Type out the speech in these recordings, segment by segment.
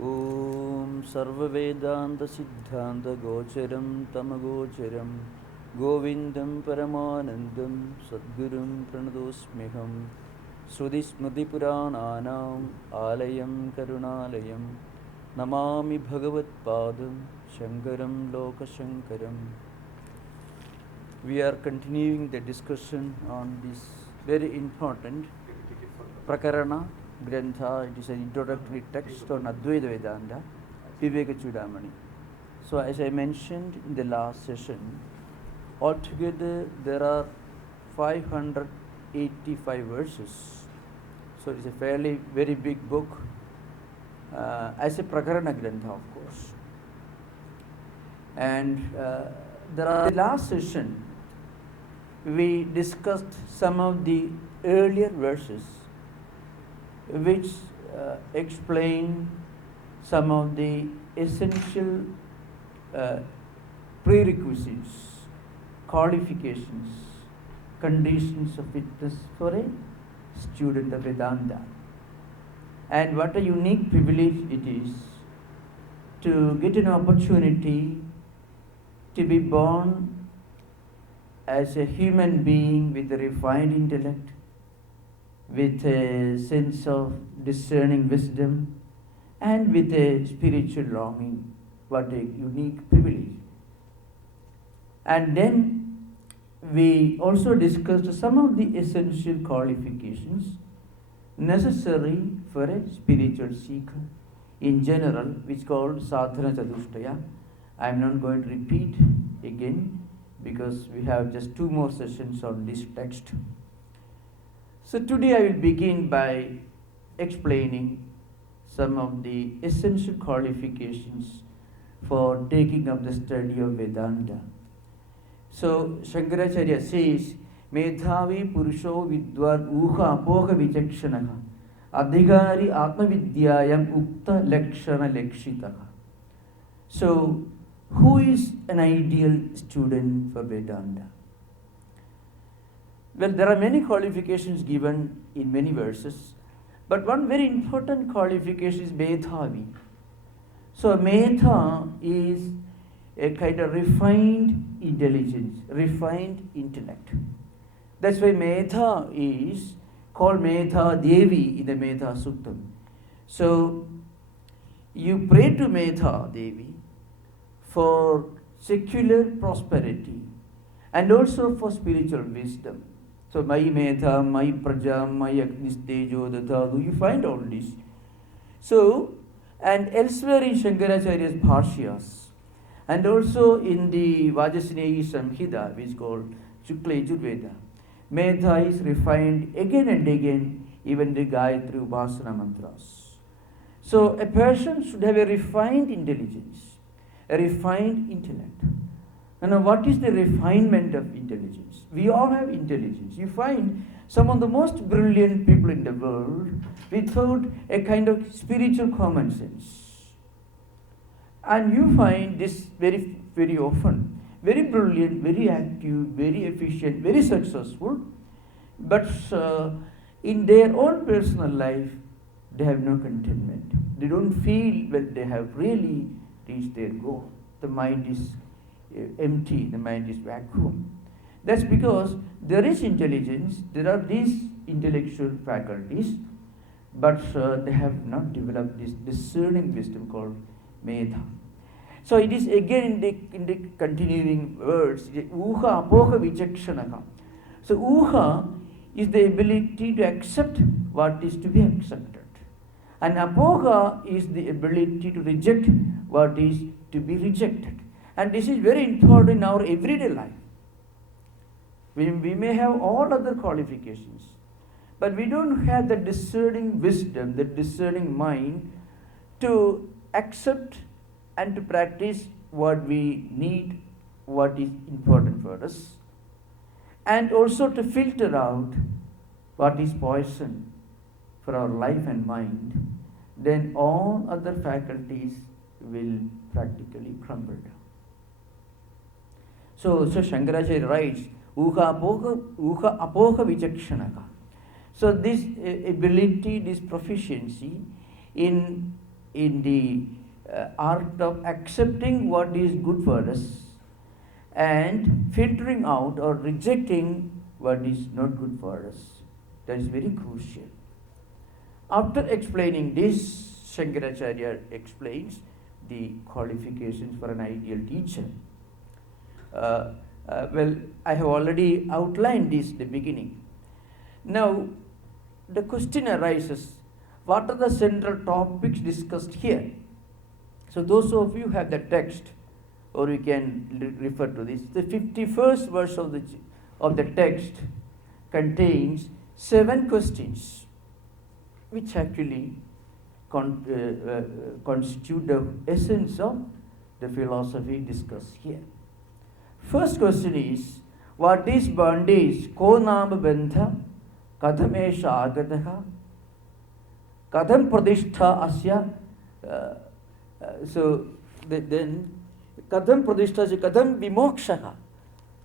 Om Sarva Vedanta Siddhanta Gocharam Tamagocharam Govindam Paramanandam Sadgurum Pranadosmiham Sruti Smriti Purananam Alayam Karunalayam Namami Bhagavat Padam Shankaram Loka Shankaram. We are continuing the discussion on this very important Prakarana Grantha. It is an introductory text on Advaita Vedanta, Vivekachudamani. So as I mentioned in the last session, altogether there are 585 verses. So it's a fairly very big book, as a Prakarana Grantha, of course. And there are, in the last session, we discussed some of the earlier verses which explain some of the essential prerequisites, qualifications, conditions of fitness for a student of Vedanta. And what a unique privilege it is to get an opportunity to be born as a human being with a refined intellect, with a sense of discerning wisdom, and with a spiritual longing. What a unique privilege. And then we also discussed some of the essential qualifications necessary for a spiritual seeker in general, which is called Sadhana Chatushtaya. I am not going to repeat again because we have just 2 more sessions on this text. So today I will begin by explaining some of the essential qualifications for taking up the study of Vedanta. So Shankaracharya says, Medhavi Purusho Vidwad Uha Apoha Vichakshanaha Adhigari Atma Vidyayam Ukta Lakshana Lakshitaha. So who is an ideal student for Vedanta? Well, there are many qualifications given in many verses, but one very important qualification is Medhavi. So Medha is a kind of refined intelligence, refined intellect. That's why Medha is called Medha Devi in the Medha Suktam. So you pray to Medha Devi for secular prosperity and also for spiritual wisdom. So, Mai Medha, Mai Praja, Mai Agnistejo, Dadadu, you find all this. So, and elsewhere in Shankaracharya's Bhashyas, and also in the Vajasneyi Samhita, which is called Shukla Yajurveda, Medha is refined again and again, even the Gayatri Upasana mantras. So, a person should have a refined intelligence, a refined intellect. Now, what is the refinement of intelligence? We all have intelligence. You find some of the most brilliant people in the world without a kind of spiritual common sense. And you find this very, very often. Very brilliant, very active, very efficient, very successful. But in their own personal life, they have no contentment. They don't feel that they have really reached their goal. The mind is empty, the mind is vacuum. That's because there is intelligence, there are these intellectual faculties, but they have not developed this discerning wisdom called Medha. So it is again in the continuing words, Uha Apoha Vichakshanaka. So Uha is the ability to accept what is to be accepted. And Apoha is the ability to reject what is to be rejected. And this is very important in our everyday life. We may have all other qualifications, but we don't have the discerning wisdom, the discerning mind to accept and to practice what we need, what is important for us, and also to filter out what is poison for our life and mind. Then all other faculties will practically crumble down. So Shankaracharya writes, Uha apoha vichakshanaka. So this ability, this proficiency in the art of accepting what is good for us and filtering out or rejecting what is not good for us, that is very crucial. After explaining this, Shankaracharya explains the qualifications for an ideal teacher. Well, I have already outlined this in the beginning. Now, the question arises, what are the central topics discussed here? So those of you have the text, or you can refer to this. The 51st verse of the text contains 7 questions, which actually constitute the essence of the philosophy discussed here. First question is, what is bondage? Ko nama bandha? Kadam esha agataha? Kadam pradishtha asya? Then kadam pradishtha asya kadam vimokshaha?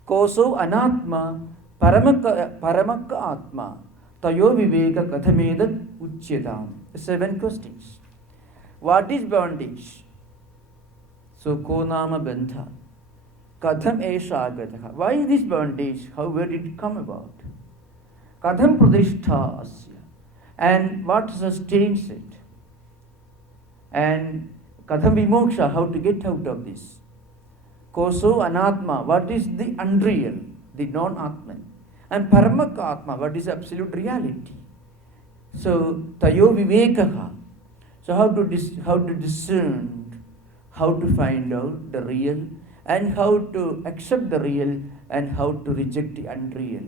Koso anatma paramakka atma? Tayo viveka kathamedat uchyadam. 7 questions. What is bondage? So, ko nama bandha. Kadam esha agataha. Why is this bondage? Where did it come about? Kadam pradishtha asya. And what sustains it? And kadam vimoksha, how to get out of this? Koso anatma, what is the unreal, the non-atman? And paramakka atma, what is absolute reality? So, tayo vivekaha. So, how to discern, how to find out the real, and how to accept the real, and how to reject the unreal.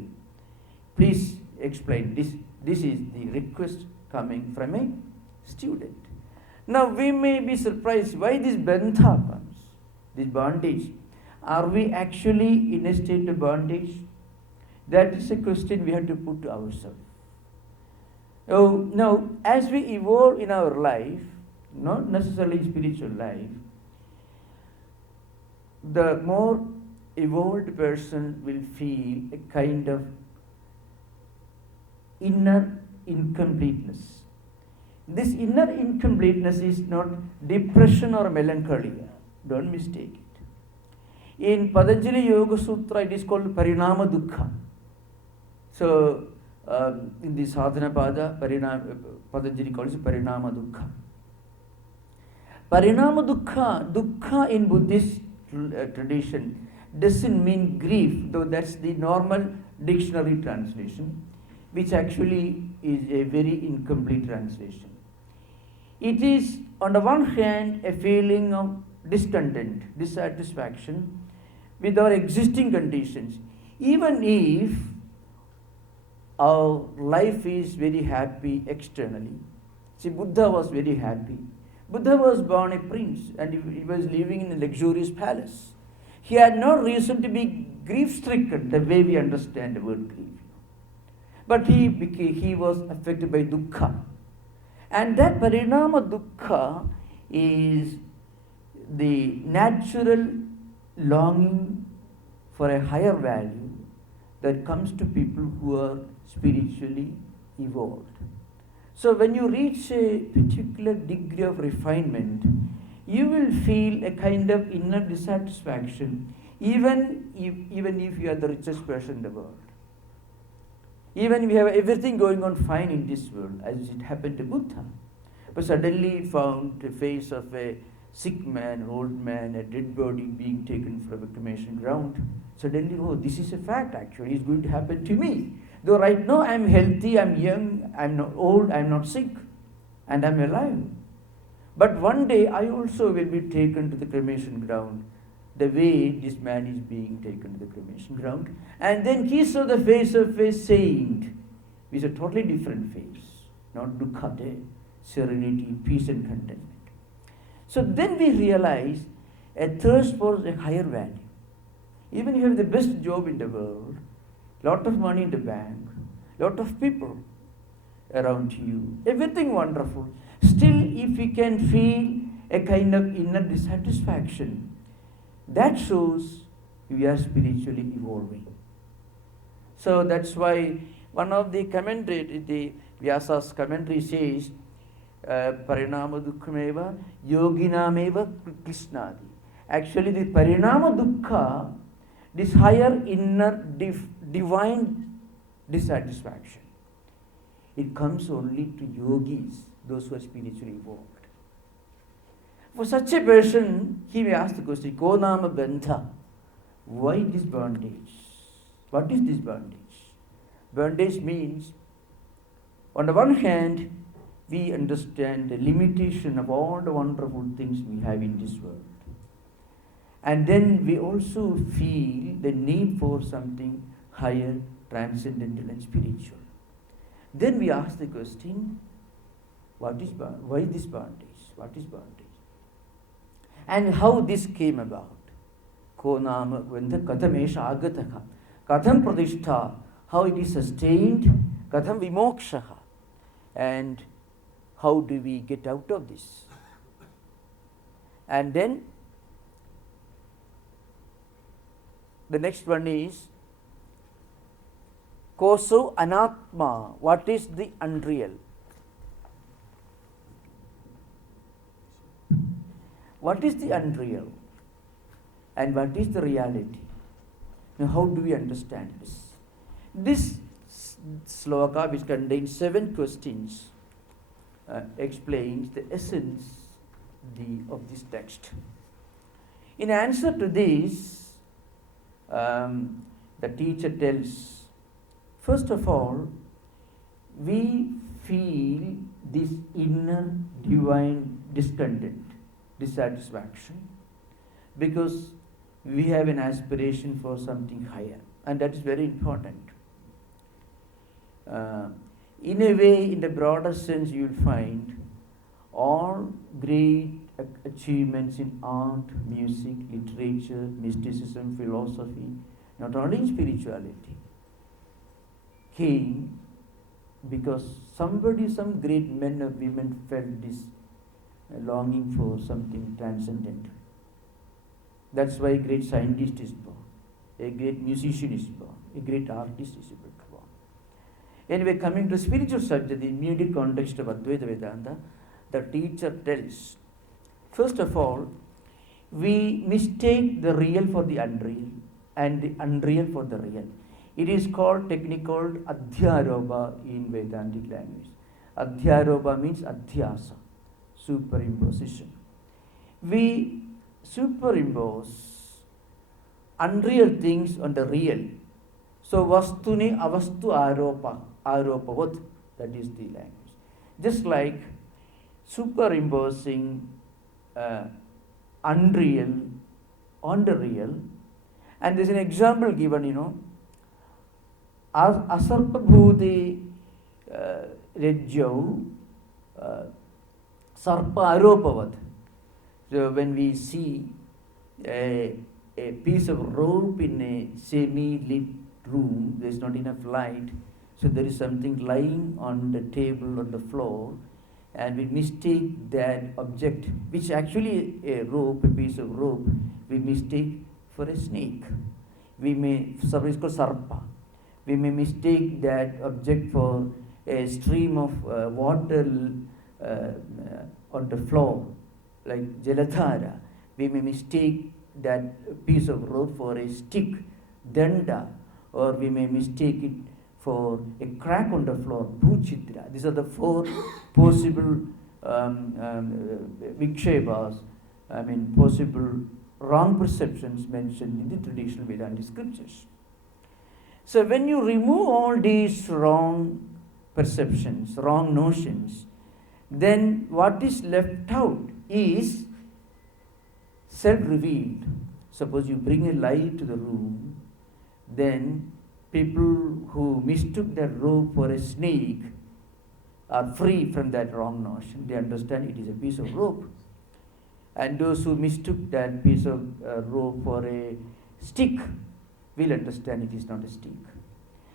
Please explain this. This is the request coming from a student. Now, we may be surprised why this bandha comes, this bondage. Are we actually in a state of bondage? That is a question we have to put to ourselves. Oh, now, as we evolve in our life, not necessarily spiritual life, the more evolved person will feel a kind of inner incompleteness. This inner incompleteness is not depression or melancholy. Don't mistake it. In Patanjali Yoga Sutra, it is called Parinama Dukkha. So, in the Sadhana Pada, Patanjali calls it Parinama Dukkha. Parinama Dukkha, Dukkha in Buddhist tradition doesn't mean grief, though that's the normal dictionary translation, which actually is a very incomplete translation. It is, on the one hand, a feeling of discontent, dissatisfaction with our existing conditions, even if our life is very happy externally. See, Buddha was very happy. Buddha was born a prince and he was living in a luxurious palace. He had no reason to be grief-stricken the way we understand the word grief. But he was affected by dukkha. And that parinama dukkha is the natural longing for a higher value that comes to people who are spiritually evolved. So when you reach a particular degree of refinement, you will feel a kind of inner dissatisfaction, even if you are the richest person in the world. Even if you have everything going on fine in this world, as it happened to Buddha, but suddenly found the face of a sick man, old man, a dead body being taken from a cremation ground. Suddenly, oh, this is a fact actually, it's going to happen to me. Though right now I'm healthy, I'm young, I'm not old, I'm not sick, and I'm alive. But one day I also will be taken to the cremation ground, the way this man is being taken to the cremation ground. And then he saw the face of a saint with a totally different face, not dukkha, serenity, peace and contentment. So then we realize a thirst for a higher value. Even if you have the best job in the world, lot of money in the bank, lot of people around you, everything wonderful, still if we can feel a kind of inner dissatisfaction, that shows we are spiritually evolving. So that's why One of the commentary, the Vyasa's commentary says, Parinama Dukkhameva Yoginameva Krishnadi. Actually, the Parinama Dukkha, this higher inner divine dissatisfaction, it comes only to yogis, those who are spiritually evolved. For such a person, he may ask the question, Ko nama bandha? Why this bondage? What is this bondage? Bondage means, on the one hand, we understand the limitation of all the wonderful things we have in this world. And then we also feel the need for something higher, transcendental and spiritual. Then we ask the question, why this bondage? What is bondage? And how this came about. Ko nama vanda katamesha agataka. Katham pradishtha, how it is sustained, katham vimokshaha. And how do we get out of this? And then the next one is Koso anatma. What is the unreal? What is the unreal? And what is the reality? Now, how do we understand this? This sloka, which contains 7 questions, explains the essence of this text. In answer to this, the teacher tells, first of all, we feel this inner divine discontent, dissatisfaction, because we have an aspiration for something higher, and that is very important. In a way, in the broader sense, you will find all great achievements in art, music, literature, mysticism, philosophy, not only in spirituality, came because some great men or women felt this longing for something transcendental. That's why a great scientist is born, a great musician is born, a great artist is born. Anyway, coming to spiritual subject, the immediate context of Advaita Vedanta, the teacher tells, first of all, we mistake the real for the unreal and the unreal for the real. It is called, technically called Adhyaropa in Vedantic language. Adhyaropa means Adhyasa, superimposition. We superimpose unreal things on the real. So vastuni avastu aropavat, that is the language. Just like superimposing unreal on the real. And there's an example given, asarpa bhuti rejjau sarpa aropavat. So when we see a piece of rope in a semi-lit room, there's not enough light, so there is something lying on the table, on the floor, and we mistake that object, which actually a rope, a piece of rope, we mistake for a snake. We may, somebody is called sarpa. We may mistake that object for a stream of water on the floor, like Jaladhara. We may mistake that piece of rope for a stick, danda, or we may mistake it for a crack on the floor, bhuchitra. These are the 4 possible vikshevas, possible wrong perceptions mentioned in the traditional Vedantic scriptures. So when you remove all these wrong perceptions, wrong notions, then what is left out is self-revealed. Suppose you bring a light to the room, then people who mistook that rope for a snake are free from that wrong notion. They understand it is a piece of rope. And those who mistook that piece of rope for a stick will understand it is not a stick.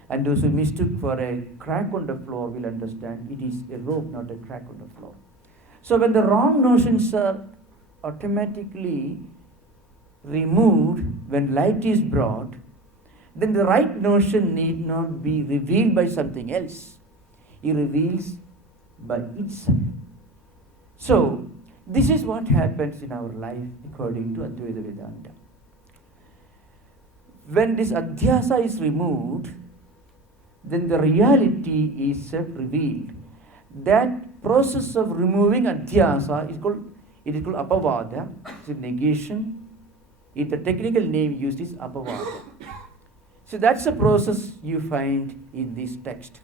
And those who mistook for a crack on the floor will understand it is a rope, not a crack on the floor. So when the wrong notions are automatically removed, when light is brought, then the right notion need not be revealed by something else. It reveals by itself. So, this is what happens in our life according to Advaita Vedanta. When this adhyasa is removed, then the reality is self-revealed. That process of removing adhyasa is called apavada. It's a negation. The technical name used is apavada. So that's a process you find in this text.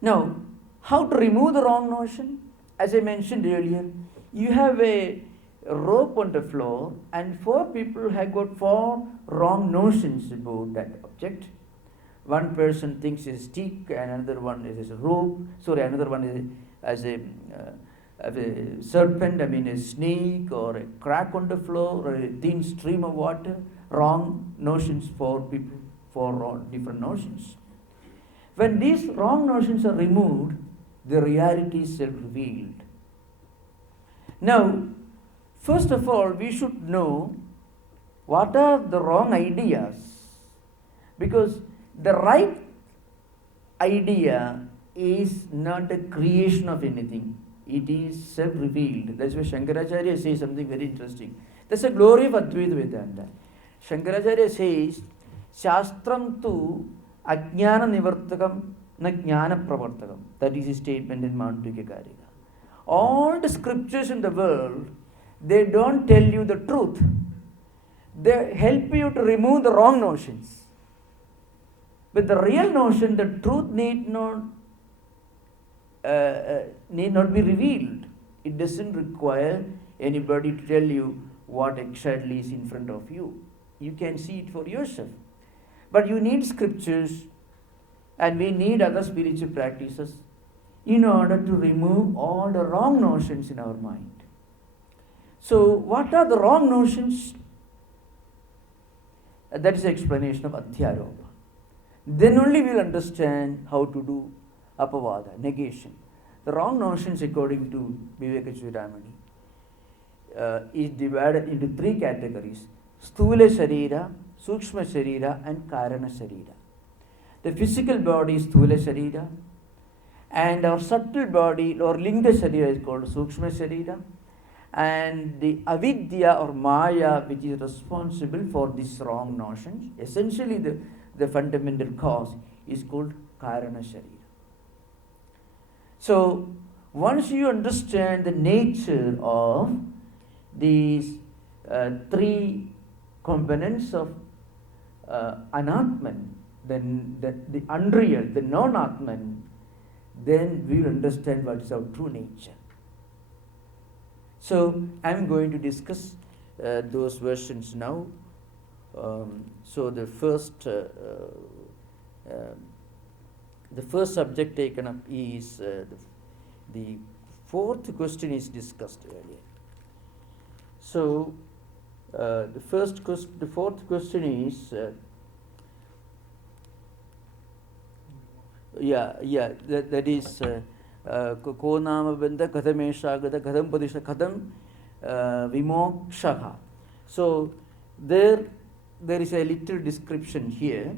Now, how to remove the wrong notion? As I mentioned earlier, you have a rope on the floor and 4 people have got 4 wrong notions about that object. One person thinks it's a stick, and another one is a rope. Another one is as a serpent, a snake, or a crack on the floor, or a thin stream of water. Wrong notions for people, 4 different notions. When these wrong notions are removed, the reality is self-revealed. Now, first of all, we should know what are the wrong ideas, because the right idea is not a creation of anything. It is self-revealed. That's why Shankaracharya says something very interesting. That's the glory of Advaita Vedanta. Shankaracharya says, Shastram tu ajnana nivartakam na jnana pravartakam. That is his statement in Mandukya Karika. All the scriptures in the world, they don't tell you the truth. They help you to remove the wrong notions. But the real notion, the truth need not be revealed. It doesn't require anybody to tell you what exactly is in front of you. You can see it for yourself. But you need scriptures, and we need other spiritual practices in order to remove all the wrong notions in our mind. So, what are the wrong notions? That is the explanation of Adhyaropa. Then only we will understand how to do apavada, negation. The wrong notions, according to Vivekachudamani, is divided into 3 categories: Sthula Sharira, Sushma Sharira, and Karana Sharira. The physical body is Sthula Sharira, and our subtle body or Linga Sharira is called Sushma Sharira, and the avidya or maya, which is responsible for these wrong notions, essentially the fundamental cause, is called Karana Sharira. So, once you understand the nature of these 3 components of anatman, then the unreal, the non-atman, then we will understand what is our true nature. So, I am going to discuss those versions now. So, the first subject taken up is the 4th question is discussed earlier. So, the 4th question is that is ko nama banda kadamesha gada kadam padisha kadam vimokshaha. So, there is a little description here,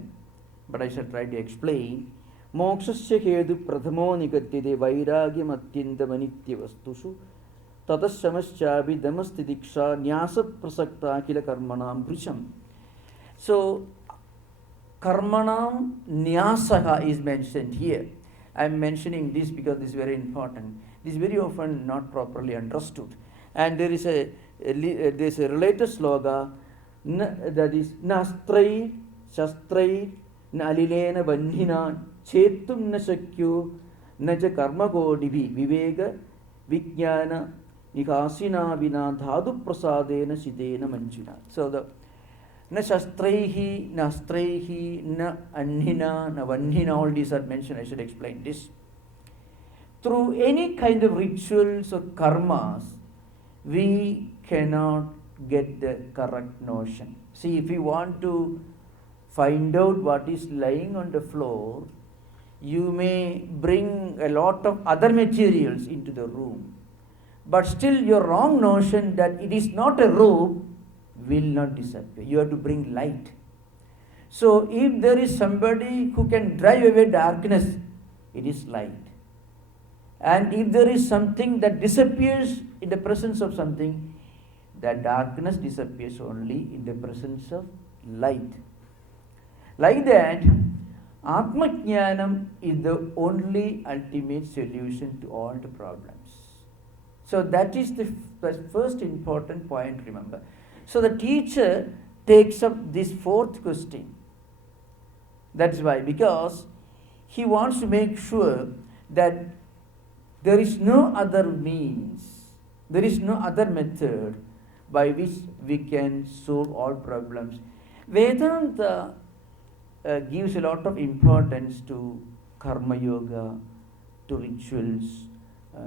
but I shall try to explain. Mokshasya hedu prathamo nigatyade vairagyam atyandam anitya vastushu tatasyamaschabi damasti diksha nyasat prasakta kila karmanam brisham. So, karmanam nyasaha is mentioned here. I am mentioning this because this is very important. This is very often not properly understood. And there is a related sloga that is nastrai shastrai nalilena bandhina chetum na shakyo naja karma kodibi viveka vijnana nikasina vina dhadu prasadena sidena manchina. So the na shastraihi, nastraihi, na anhina, na vandhina, all these are mentioned. I should explain this. Through any kind of rituals or karmas, we cannot get the correct notion. See, if you want to find out what is lying on the floor, you may bring a lot of other materials into the room, but still your wrong notion that it is not a rope will not disappear. You have to bring light. So if there is somebody who can drive away darkness, it is light. And if there is something that disappears in the presence of something, that darkness disappears only in the presence of light. Like that, Atmajnanam is the only ultimate solution to all the problems. So that is the first important point, remember. So the teacher takes up this fourth question. That's why, because he wants to make sure that there is no other means, there is no other method by which we can solve all problems. Vedanta gives a lot of importance to karma yoga, to rituals,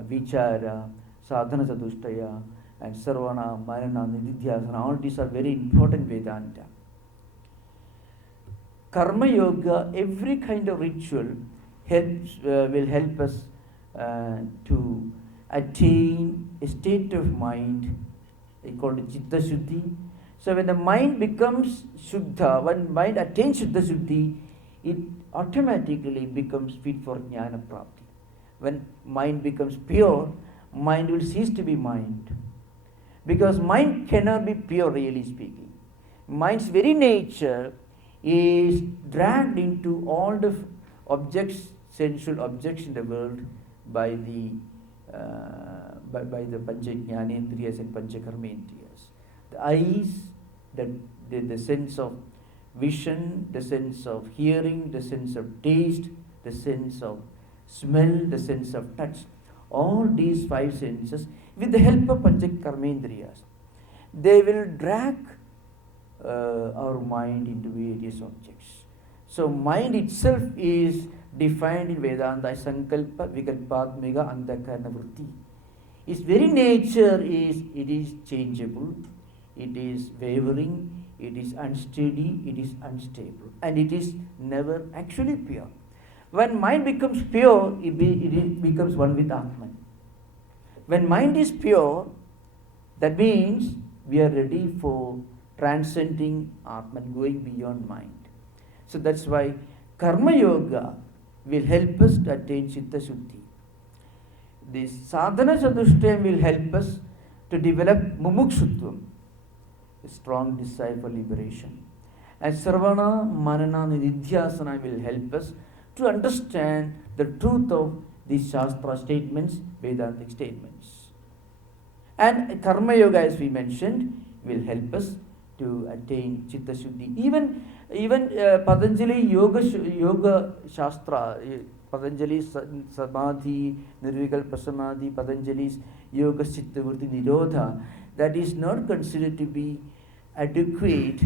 vichara, sadhana sadhushtaya, and sarvana, manana, nididhyasana. All these are very important Vedanta. Karma yoga, every kind of ritual will help us to attain a state of mind called Chitta Shuddhi. So when the mind becomes Shuddha, when mind attains Chitta Shuddhi, it automatically becomes fit for Jnana Prapti. When mind becomes pure, mind will cease to be mind. Because mind cannot be pure, really speaking. Mind's very nature is dragged into all the objects, sensual objects in the world by the Pancha Jnanendriyas and Pancha Karmendriyas. The eyes, the sense of vision, the sense of hearing, the sense of taste, the sense of smell, the sense of touch. All these five senses, with the help of Pancha Karmendriyas, they will drag our mind into various objects. So mind itself is defined in Vedanta as Sankalpa Vikalpatmika Antakarana Vritti. Its very nature is, it is changeable, it is wavering, it is unsteady, it is unstable, and it is never actually pure. When mind becomes pure, it becomes one with Atman. When mind is pure, that means we are ready for transcending Atman, going beyond mind. So that's why Karma Yoga will help us to attain Chitta Shuddhi. This Sadhana Sadhushtayam will help us to develop Mumukshutvam, a strong desire for liberation. And Sarvana, Manana, Nididhyasana will help us to understand the truth of these Shastra statements, Vedantic statements. And Karma Yoga, as we mentioned, will help us to attain Chitta Shuddhi. Even Patanjali Yoga Shastra, Patanjali's Samadhi, Nirvikalpa Samadhi, Patanjali's Yoga Chittavritti Nirodha, that is not considered to be adequate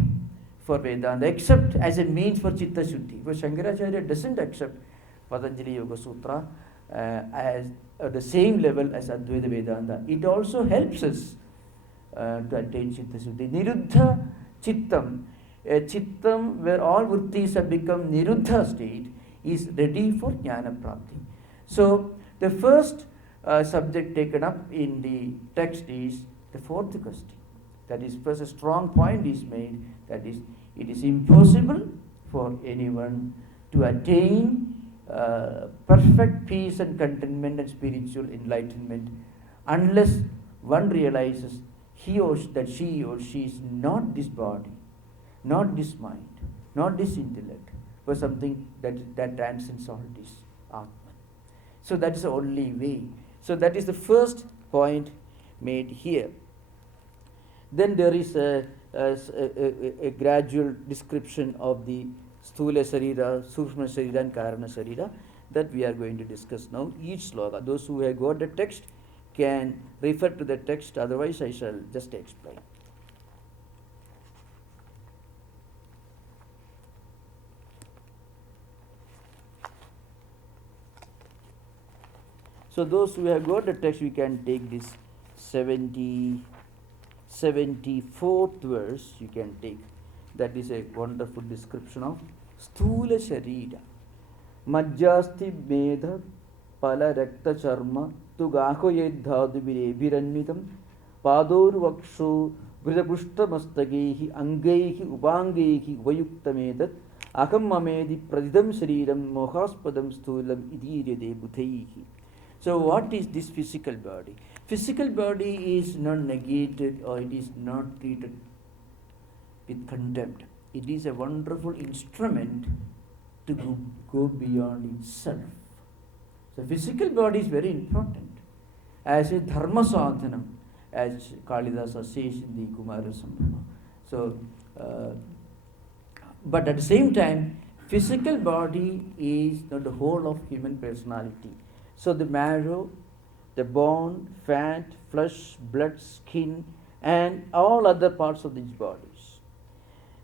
for Vedanta, except as a means for Chitta Shuddhi. Because Shankaracharya doesn't accept Patanjali Yoga Sutra as at the same level as Advaita Vedanta. It also helps us to attain Chitta Shuddhi. Niruddha Chittam, a Chittam where all vrittis have become Niruddha state, is ready for Jnana Prapti. So the first subject taken up in the text is the fourth question. That is, first a strong point is made, that is, it is impossible for anyone to attain perfect peace and contentment and spiritual enlightenment unless one realizes that she or she is not this body, not this mind, not this intellect, but something that transcends all this Atman. So that is the only way. So that is the first point made here. Then there is a gradual description of the Sthula Sarita, Sushma Sarita and Karana Sarita that we are going to discuss now. Each sloka, those who have got the text can refer to the text, otherwise I shall just explain. So those who have got the text, we can take this 74th verse, you can take. That is a wonderful description of Sthula Sharira. Majjasti Medha Pala Rakta Charma Tugaho Yedhadu Viranmitam Padur Vaksho Vridapushta Mastagehi Angehi Ubangehi Vayukta Medat Aham mamedi pradidam shariram mohaspadam sthulam idiryade buddhaihi. So what is this physical body? Physical body is not negated or it is not treated with contempt. It is a wonderful instrument to go beyond itself. So physical body is very important as a dharma sadhanam, as Kalidasa says in the Kumara Sambhava. So, but at the same time, physical body is not the whole of human personality. So the marrow, the bone, fat, flesh, blood, skin, and all other parts of these bodies.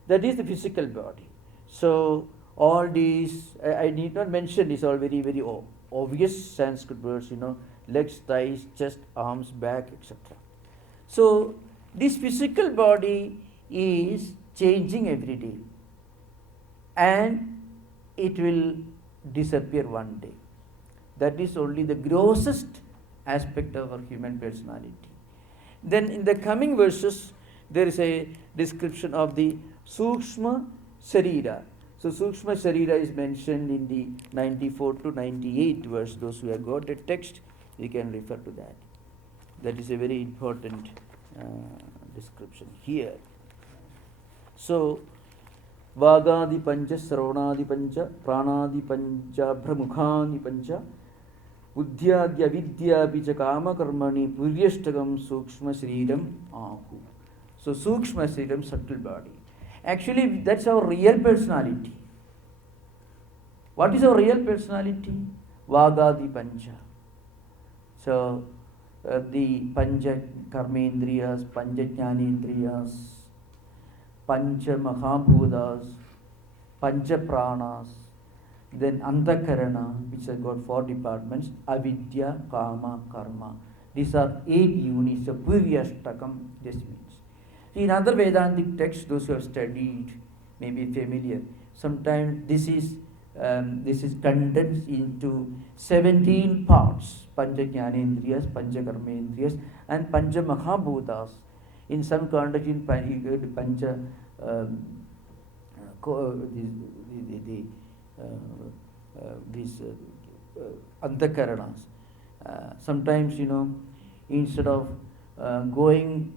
That is the physical body. So all these, I need not mention, these all very, very obvious Sanskrit words, legs, thighs, chest, arms, back, etc. So this physical body is changing every day, and it will disappear one day. That is only the grossest aspect of our human personality. Then in the coming verses, there is a description of the Sushma Sarita. So Sushma Sarita is mentioned in the 94 to 98 verse. Those who have got a text, you can refer to that. That is a very important description here. So Vagadi Pancha, Saravnadi Pancha, Pranadi Pancha, Brahmukhani Pancha, Buddhyadya Vidya Bija Kama Karmani Puryashtagam Sukshma Sriram Ahu. So Sukshma Sriram, subtle body. Actually, that's our real personality. What is our real personality? Vagadi Pancha. So the Pancha Karmendriyas, Pancha Jnanendriyas, Pancha Mahabhutas, Pancha Pranas, then Antakarana, which has got 4 departments, Avidya, Kama, Karma. These are 8 units of Puryashtakam, this means. In other Vedantic texts, those who have studied may be familiar. Sometimes this is condensed into 17 parts, Pancha Jnanendriyas, Pancha Karmendriyas, and Pancha Mahabhutas. In some context, in Pancha these Antakaranas. Sometimes, instead of going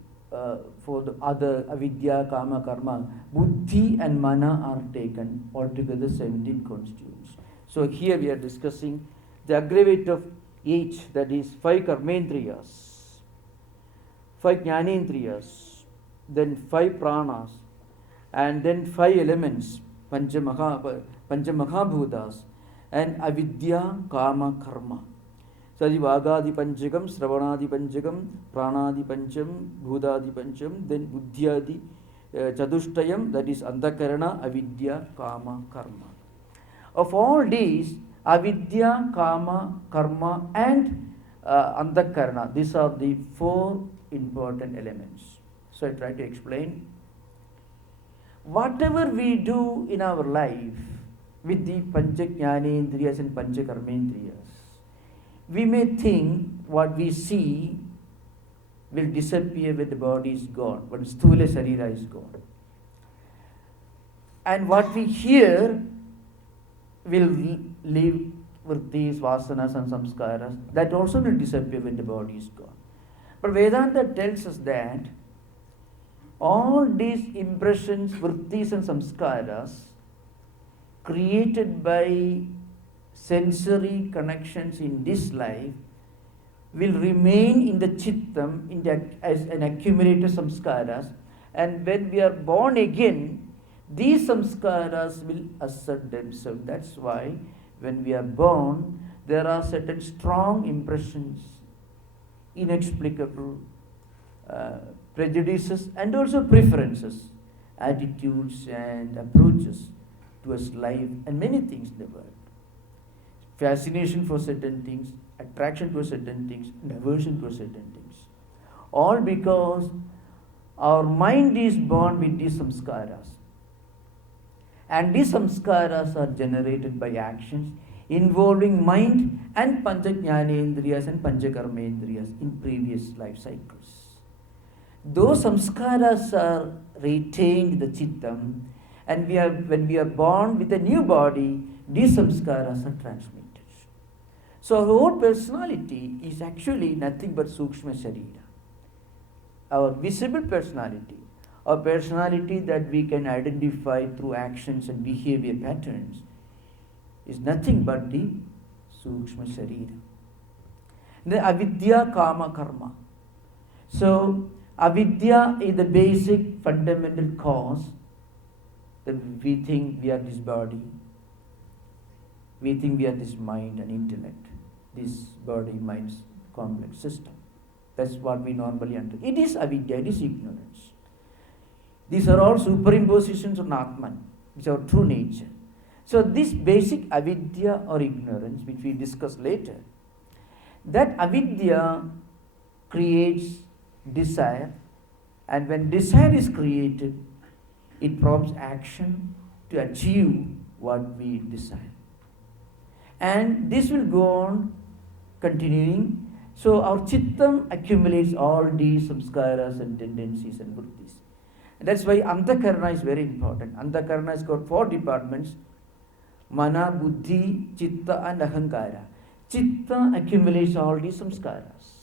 for the other Avidya, Kama, Karma, Buddhi and Mana are taken, altogether 17 constituents. So here we are discussing the aggregate of each, that is 5 Karmendriyas, 5 Jnanendriyas, then 5 Pranas, and then 5 elements, Pancha Mahabhutas, and Avidya, Kama, Karma. So the Vagadi Panchakam, Sravanadi Panchakam, Pranadi Pancham, Bhudadi Pancham, then Buddhyadi Chadushtayam, that is Antakarana, Avidya, Kama, Karma. Of all these, Avidya, Kama, Karma, and Antakarana, these are the 4 important elements. So I try to explain. Whatever we do in our life with the Pancha Jnanendriyas and Pancha Karmendriyas, we may think what we see will disappear when the body is gone, when Sthula Sarira is gone. And what we hear will live with these vasanas and samskaras, that also will disappear when the body is gone. But Vedanta tells us that all these impressions, vrittis and samskaras created by sensory connections in this life will remain in the chittam as an accumulated samskaras, and when we are born again, these samskaras will assert themselves. That's why when we are born, there are certain strong impressions, inexplicable prejudices, and also preferences, attitudes and approaches towards life and many things in the world. Fascination for certain things, attraction to certain things, and aversion to certain things. All because our mind is born with these samskaras. And these samskaras are generated by actions involving mind and Pancha Jnanendriyas and Pancha Karmendriyas in previous life cycles. Those samskaras are retained in the chittam, And when we are born with a new body, these samskaras are transmitted. So our whole personality is actually nothing but Sushma Sharira. Our visible personality, our personality that we can identify through actions and behavior patterns, is nothing but the Sukshma Sharira. The avidya, kama, karma. So avidya is the basic fundamental cause that we think we are this body, we think we are this mind and intellect, this body-mind complex system. That's what we normally understand. It is avidya, it is ignorance. These are all superimpositions on Atman, which are true nature. So this basic avidya or ignorance, which we discuss later, that avidya creates desire, and when desire is created, it prompts action to achieve what we desire. And this will go on continuing. So our chittam accumulates all these samskaras and tendencies and vrittis. And that's why antakarana is very important. Antakarana has got 4 departments: mana, buddhi, chitta and ahankara. Chitta accumulates all these samskaras.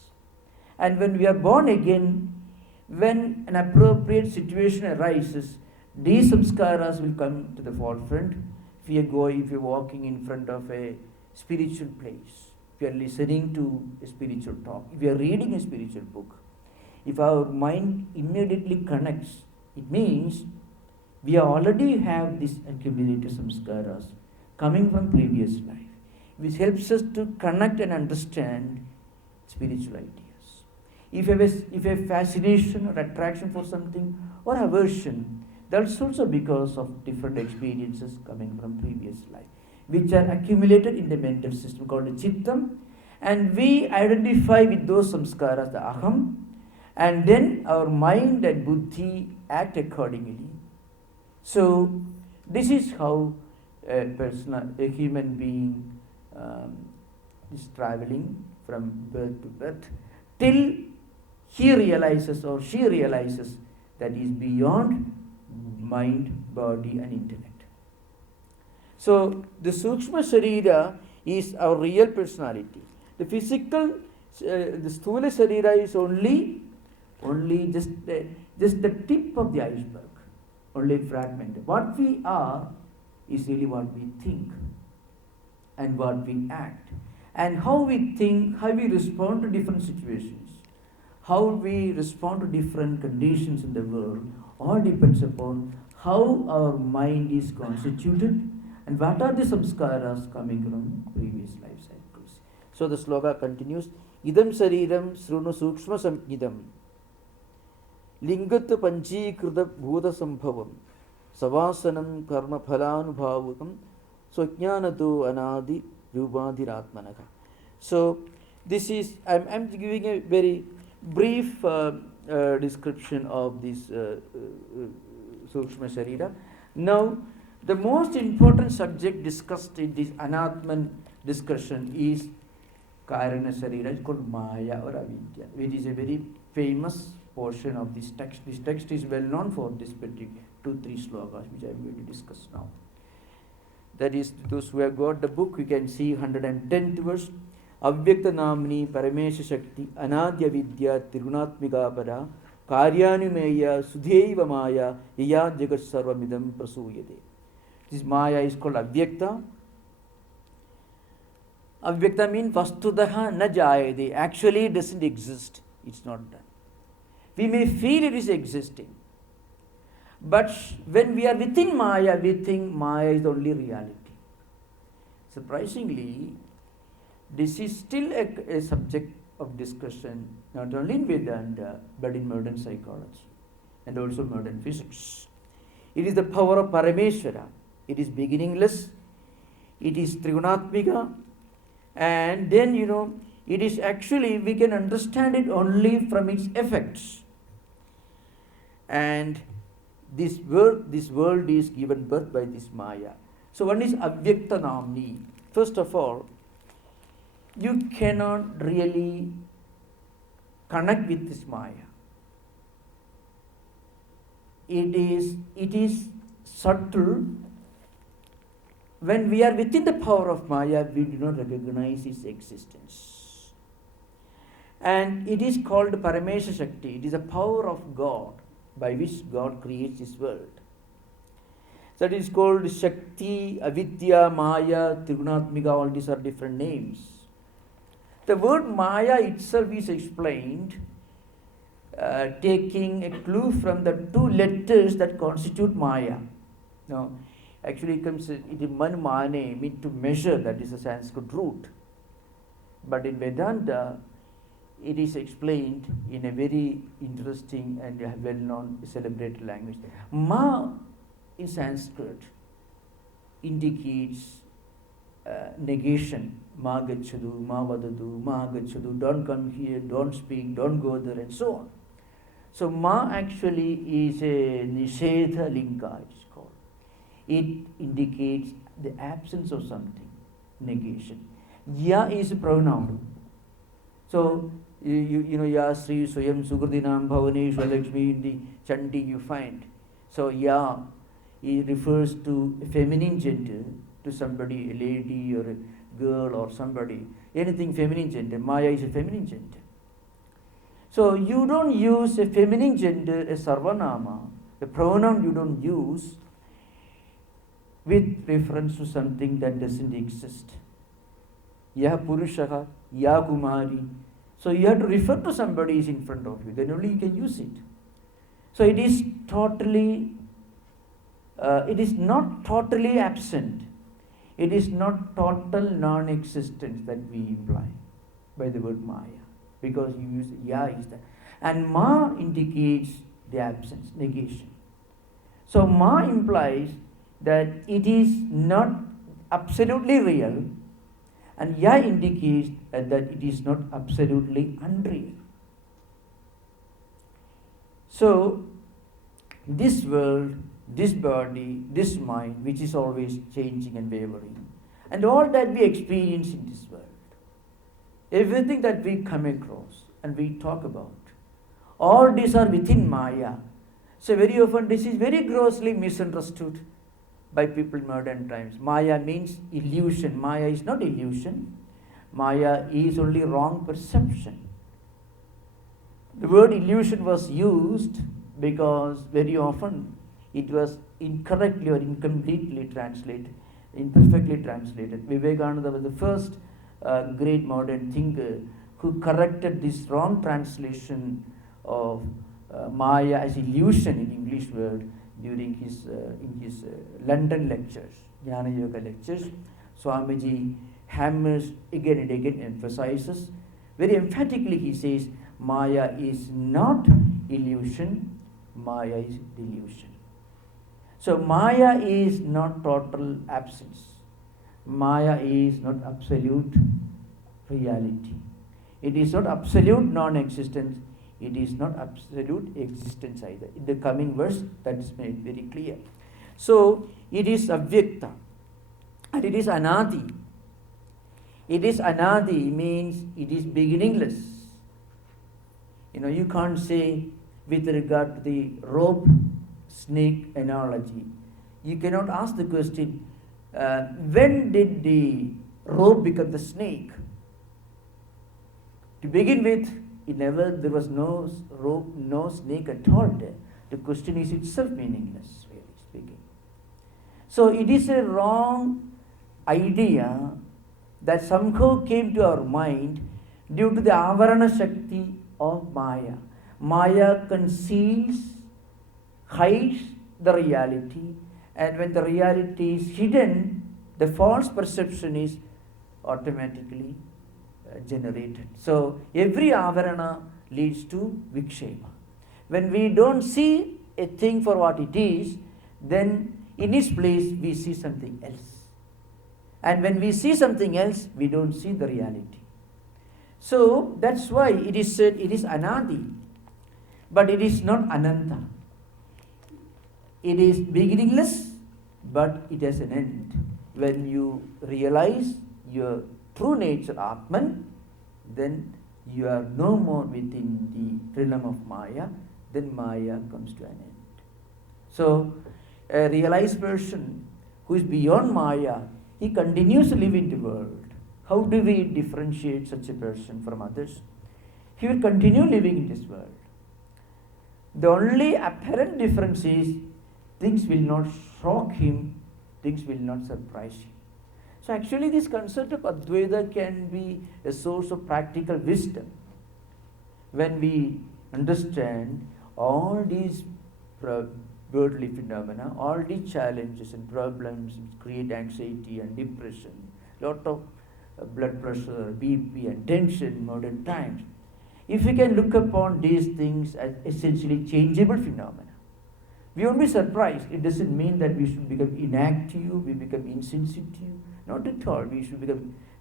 And when we are born again, when an appropriate situation arises, these samskaras will come to the forefront. If you're walking in front of a spiritual place, if you are listening to a spiritual talk, if you are reading a spiritual book, if our mind immediately connects, it means we already have these accumulated samskaras coming from previous life, which helps us to connect and understand spiritual ideas. If you have fascination or attraction for something or aversion, that's also because of different experiences coming from previous life, which are accumulated in the mental system called the chittam, and we identify with those samskaras, the aham, and then our mind and buddhi act accordingly. So this is how a human being is traveling from birth to birth till he realizes or she realizes that is beyond mind, body and intellect. So the Sukshma Sharira is our real personality. The physical, the Sthula Sharira is only just the tip of the iceberg, only a fragment. What we are is really what we think and what we act. And how we think, how we respond to different situations, how we respond to different conditions in the world, all depends upon how our mind is constituted and what are the samskaras coming from previous life cycles. So the sloka continues, idam sariram srunu sukshma samhidam lingat panchikruta bhuta sambhavam savasanam karma phalanubhavukam swajnanato anadi rubadhiratmanaka. So this is, I'm giving a very brief description of this Sukshma Sharira. Now, the most important subject discussed in this Anatman discussion is Karana Sharira. It's called Maya or Avidya, which is a very famous portion of this text. This text is well known for this particular 2-3 slokas, which I'm going to discuss now. That is, those who have got the book, you can see 110th verse. Avyakta namni paramesha shakti anadya vidya tirunatmika para karyanumeya sudhaiva maya yaya jagat sarvamidam prasuyate. This Maya is called Avyakta. Avyakta means vastudaha na jayade. Actually it doesn't exist. It's not done. We may feel it is existing. But when we are within Maya, we think Maya is the only reality. Surprisingly, this is still a subject of discussion, not only in Vedanta, but in modern psychology and also modern physics. It is the power of Parameshwara. It is beginningless, it is Trigunatmika, and then, it is actually, we can understand it only from its effects. And this world is given birth by this Maya. So one is Avyakta Namni. First of all, you cannot really connect with this Maya. It is subtle. When we are within the power of Maya, we do not recognize its existence. And it is called Paramesha Shakti. It is a power of God by which God creates this world. That is called Shakti, Avidya, Maya, Trigunatmika, all these are different names. The word Maya itself is explained taking a clue from the two letters that constitute Maya. Now, actually it comes in man mane, mean to measure, that is a Sanskrit root. But in Vedanta, it is explained in a very interesting and well-known, celebrated language. Ma in Sanskrit indicates negation. Ma gachadu, ma vadadu, ma gachadu, don't come here, don't speak, don't go there, and so on. So ma actually is a nishedha linga, it is called. It indicates the absence of something, negation. Ya is a pronoun. So you know, Ya Sri Swayam Sugurdinam Bhavaneshu Lakshmi in the Chandi you find. So Ya, it refers to a feminine gender, to somebody, a lady or a girl or somebody, anything feminine gender. Maya is a feminine gender. So you don't use a feminine gender, a sarvanama, a pronoun you don't use with reference to something that doesn't exist. Ya Purushaha, Ya Kumari. So you have to refer to somebody is in front of you, then only you can use it. So it is not totally absent. It is not total non-existence that we imply by the word Maya, because you use Ya is that. And Ma indicates the absence, negation. So Ma implies that it is not absolutely real, and Ya indicates that it is not absolutely unreal. So this world, this body, this mind, which is always changing and wavering, and all that we experience in this world, everything that we come across and we talk about, all these are within Maya. So very often this is very grossly misunderstood by people in modern times. Maya means illusion. Maya is not illusion. Maya is only wrong perception. The word illusion was used because very often it was incorrectly or incompletely translated, imperfectly translated. Vivekananda was the first great modern thinker who corrected this wrong translation of Maya as illusion in English word during his London lectures, Jnana Yoga lectures. Swamiji hammers again and again, emphasizes very emphatically. He says Maya is not illusion, Maya is delusion. So Maya is not total absence. Maya is not absolute reality. It is not absolute non-existence. It is not absolute existence either. In the coming verse, that is made very clear. So it is avyakta and it is anadi. It is anadi means it is beginningless. You know, you can't say with regard to the rope snake analogy, you cannot ask the question, when did the rope become the snake? To begin with, there was no rope, no snake at all there. The question is itself meaningless, really speaking. So it is a wrong idea that somehow came to our mind due to the avarana shakti of Maya. Maya conceals, hides the reality, and when the reality is hidden, the false perception is automatically generated. So every avarana leads to vikshema. When we don't see a thing for what it is, then in its place we see something else. And when we see something else, we don't see the reality. So that's why it is said it is anadi, but it is not ananta. It is beginningless, but it has an end. When you realize your true nature, Atman, then you are no more within the realm of Maya, then Maya comes to an end. So a realized person who is beyond Maya, he continues to live in the world. How do we differentiate such a person from others? He will continue living in this world. The only apparent difference is things will not shock him, things will not surprise him. So actually this concept of Advaita can be a source of practical wisdom when we understand all these worldly phenomena, all these challenges and problems which create anxiety and depression, lot of blood pressure, BP and tension in modern times. If we can look upon these things as essentially changeable phenomena, we won't be surprised. It doesn't mean that we should become inactive, we become insensitive. Not at all.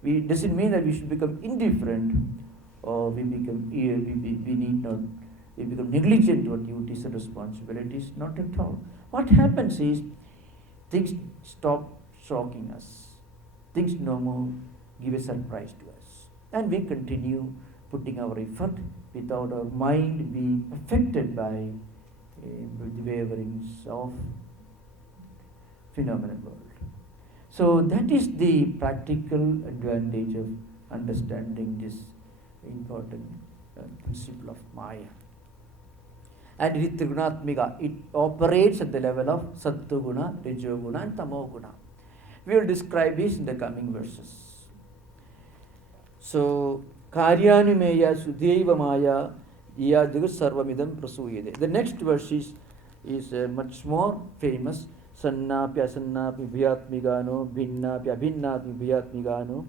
It doesn't mean that we should become indifferent or we become we become negligent to our duties and responsibilities. Not at all. What happens is things stop shocking us. Things no more give a surprise to us. And we continue putting our effort without our mind being affected by the waverings of phenomenal world. So that is the practical advantage of understanding this important principle of Maya. And it is Trigunatmika. It operates at the level of Sattva-guna, Rajo-guna and Tamo-guna. We will describe this in the coming verses. So, Karyanumeya Sudhaiva Maya Iya Jagat Sarvamidam Prasuyade. The next verse is much more famous. Sannapi asannapi bhyatmigano bhinnapi abhinnatmi bhyatmigano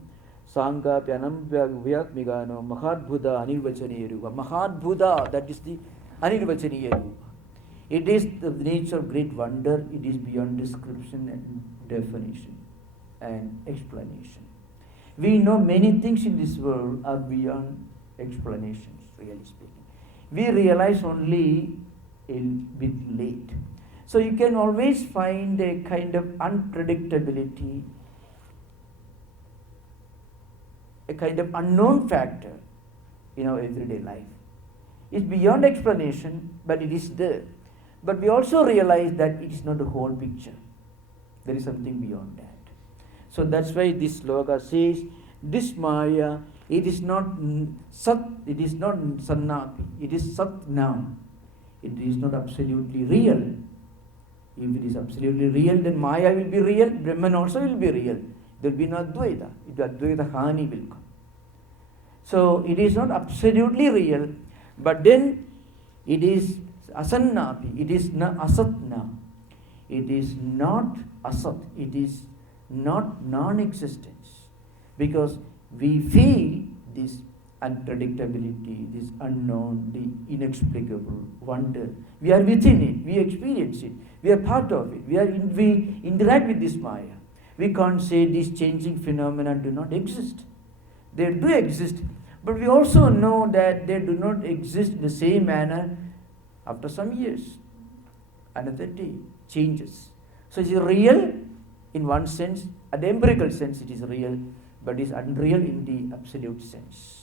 sangapi anambya bhyatmigano mahadbhuda anirvachaniya rupa. Mahadbhuda, that is the anirvachaniya rupa. It is the nature of great wonder. It is beyond description and definition and explanation. We know many things in this world are beyond explanations, really speaking. We realize only a bit late. So you can always find a kind of unpredictability, a kind of unknown factor in our everyday life. It's beyond explanation, but it is there. But we also realize that it is not the whole picture. There is something beyond that. So that's why this sloka says, this Maya, it is not Sat, it is not Sannapi, it is Sat now. It is not absolutely real. If it is absolutely real, then Maya will be real, Brahman also will be real. There will be no Advaita. Advaita Hani will come. So it is not absolutely real, but then it is Asannapi, it is not Asat now. It is not Asat, it is not non-existence. Because we feel this unpredictability, this unknown, the inexplicable wonder. We are within it, we experience it, we are part of it, we interact with this Maya. We can't say these changing phenomena do not exist. They do exist, but we also know that they do not exist in the same manner after some years. Another day, changes. So it is real in one sense, at the empirical sense it is real, but it is unreal in the absolute sense.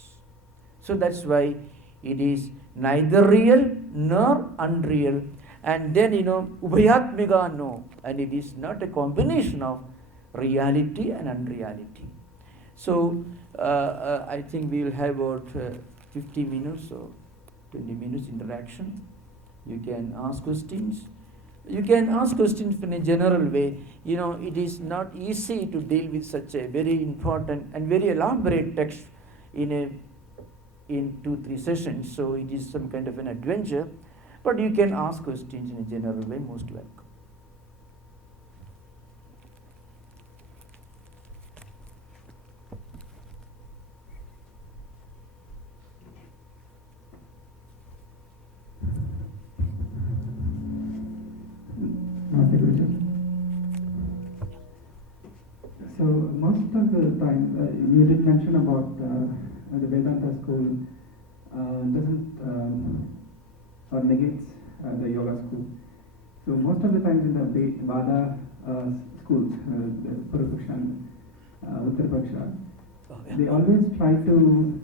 So that's why it is neither real nor unreal. And then, Ubhayatmika no. And it is not a combination of reality and unreality. So, I think we will have about 50 minutes or 20 minutes interaction. You can ask questions. You can ask questions in a general way. It is not easy to deal with such a very important and very elaborate text in 2-3 sessions. So it is some kind of an adventure. But you can ask questions in a general way, most welcome. So most of the time, you did mention about the Vedanta school doesn't or negates the yoga school. So most of the times in the Vada schools, the Purapaksha and Uttarapaksha, they always try to.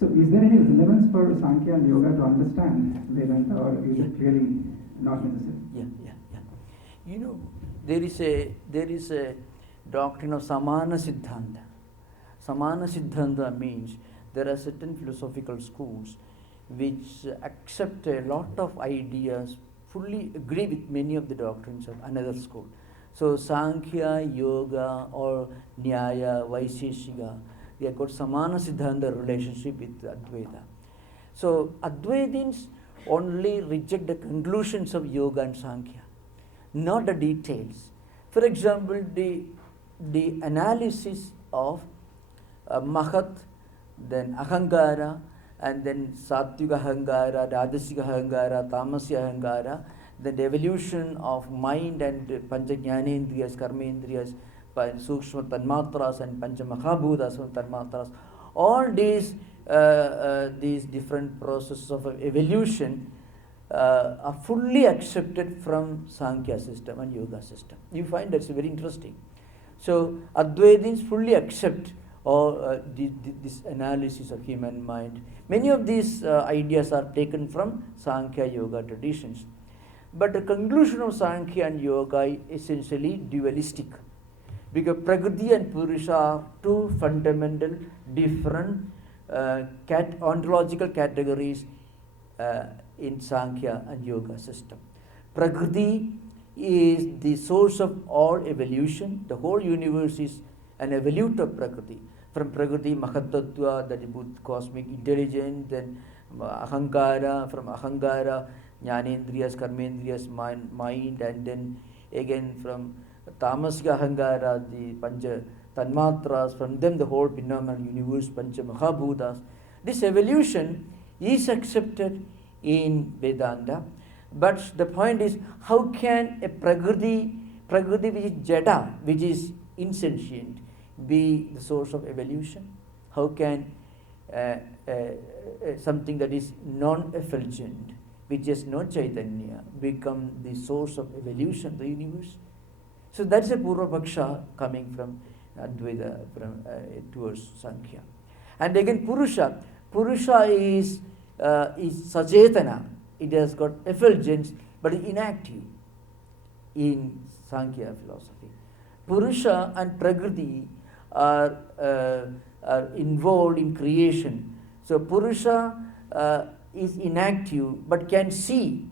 So is there any relevance for Sankhya and Yoga to understand Vedanta, or is it really not necessary? Yeah. You know, there is a doctrine of Samana Siddhanta. Samana Siddhanta means there are certain philosophical schools which accept a lot of ideas, fully agree with many of the doctrines of another school. So Sankhya, Yoga, or Nyaya, Vaisheshika, they have got Samana Siddhanta relationship with Advaita. So Advaitins only reject the conclusions of Yoga and Sankhya, not the details. For example, the analysis of Mahat, then Ahankara, and then Sattvika Ahankara, Rajasika Ahankara, Tamasya Ahankara, then the evolution of mind and Pancha Jnanendriyas, Karmendriyas, Sushma Tanmatras and Pancha Mahabhutas Tanmatras, all these different processes of evolution are fully accepted from Sankhya system and Yoga system. You find that's very interesting. So Advaitins fully accept this analysis of human mind. Many of these ideas are taken from Sankhya Yoga traditions. But the conclusion of Sankhya and Yoga is essentially dualistic, because Prakriti and Purusha are two fundamental different ontological categories in Sankhya and Yoga system. Prakriti is the source of all evolution. The whole universe is an evolute of Prakriti. From Prakriti, Mahatattva, that is cosmic intelligence, then Ahankara, from Ahankara, Jnanendriyas, Karmendriyas, mind, and then again from Tamasya Ahankara, the Pancha Tanmatras, from them the whole phenomenal universe, Pancha Mahabhutas. This evolution is accepted in Vedanta, but the point is, how can a Prakriti which is Jada, which is insentient, be the source of evolution? How can something that is non-effulgent, which has no Chaitanya, become the source of evolution of the universe? So that's a Purva Paksha coming from Advaita towards Sankhya. And again Purusha is Sachetana. It has got effulgence but inactive in Sankhya philosophy. Purusha and Prakriti are involved in creation. So Purusha is inactive but can see.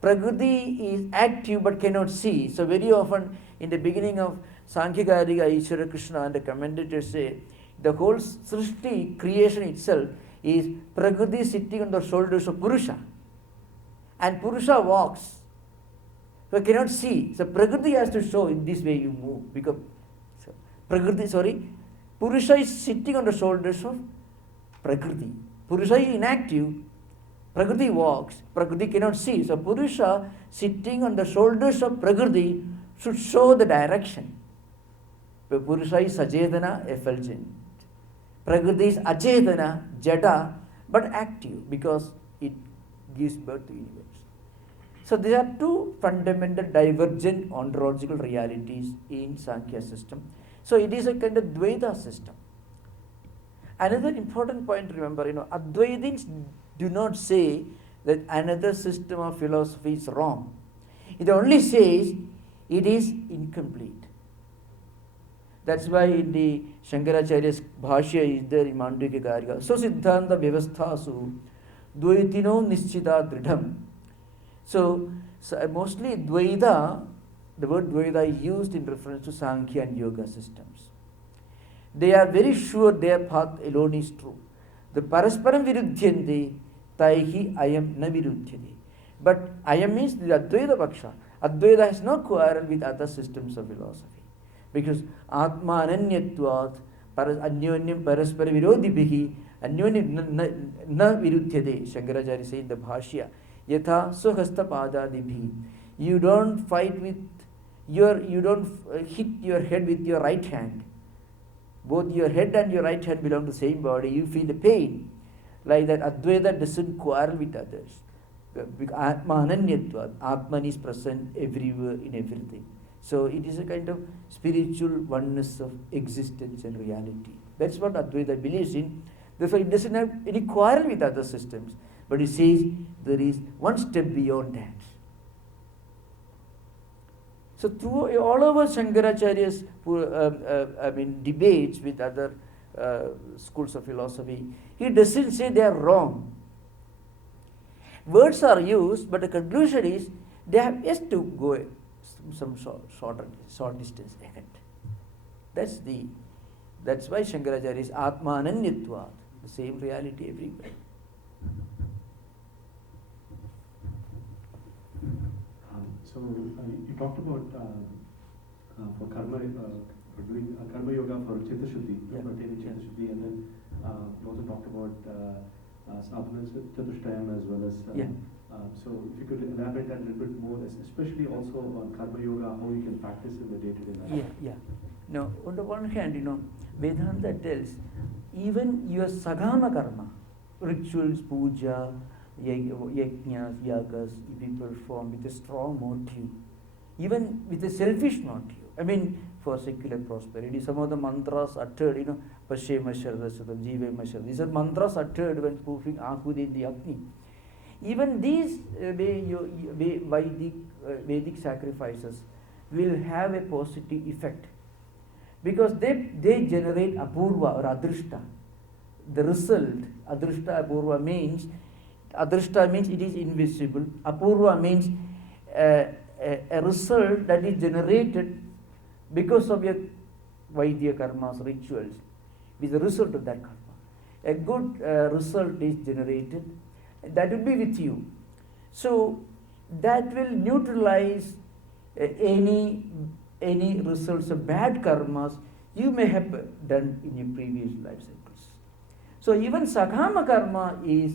Prakriti is active but cannot see. So very often in the beginning of Sankhya Karika, Ishvara Krishna and the commentators say the whole Srishti, creation itself, is Prakriti sitting on the shoulders of Purusha. And Purusha walks. So cannot see. So Prakriti has to show in this way you move. Because Purusha is sitting on the shoulders of Prakriti. Purusha is inactive. Prakriti walks. Prakriti cannot see. So Purusha sitting on the shoulders of Prakriti should show the direction. But Purusha is Sajedana, effulgent. Prakriti is Achetana, Jada, but active because it gives birth to universe. So there are two fundamental divergent ontological realities in Sankhya system. So it is a kind of Dvaita system. Another important point to remember, Advaitins do not say that another system of philosophy is wrong. It only says it is incomplete. That's why in the Shankaracharya's Bhashya is there in Mandukya Karika. So Siddhanta Vyavasthasu Dvaitino Nischita Dridham. So mostly Dvaita, the word Dvaita is used in reference to Sankhya and Yoga systems. They are very sure their path alone is true. The Parasparam Viruddhyante Taihi Ayam Na Viruddhyate. But Ayam means the Advaita Paksha. Advaita has no quarrel with other systems of philosophy. Because Atma Ananyatvat Anyonyam Paraspara Virodhibihi Anyonyam Na Viruddhyate. Shankaracharya says in the Bhashya. Yatha Swahasta Padadibhi. You don't fight with you don't hit your head with your right hand. Both your head and your right hand belong to the same body. You feel the pain. Like that, Advaita doesn't quarrel with others. Atma Ananyatvat. Atman is present everywhere in everything. So it is a kind of spiritual oneness of existence and reality. That's what Advaita believes in. Therefore, it doesn't have any quarrel with other systems. But it says there is one step beyond that. So through all over Shankaracharya's debates with other schools of philosophy, he doesn't say they are wrong. Words are used, but the conclusion is they have yet to go some short distance ahead. That's why Shankaracharya is Atma Ananyatvat, the same reality everywhere. So you talked about for karma, for doing karma yoga for Chitta Shuddhi, for attaining Chitta Shuddhi, and then you also talked about Sadhana Chatushtayam as well as. So if you could elaborate that a little bit more, especially also on karma yoga, how you can practice in the day-to-day life. Now, on the one hand, Vedanta tells even your sagama karma, rituals, puja, yajnas, yagas, if you perform with a strong motive, even with a selfish motive, for secular prosperity, some of the mantras uttered, Pashyema Sharvasudam, Jivema Sharvasudam, these are mantras uttered when proofing Ahudi in the Agni. Even these Vedic sacrifices will have a positive effect because they generate apurva or adrishta. The result, adrishta apurva means, adrishta means it is invisible, apurva means a result that is generated because of your Vaidya karmas, rituals, is the result of that karma. A good result is generated, that will be with you. So that will neutralize any results of bad karmas you may have done in your previous life cycles. So even Saghama karma is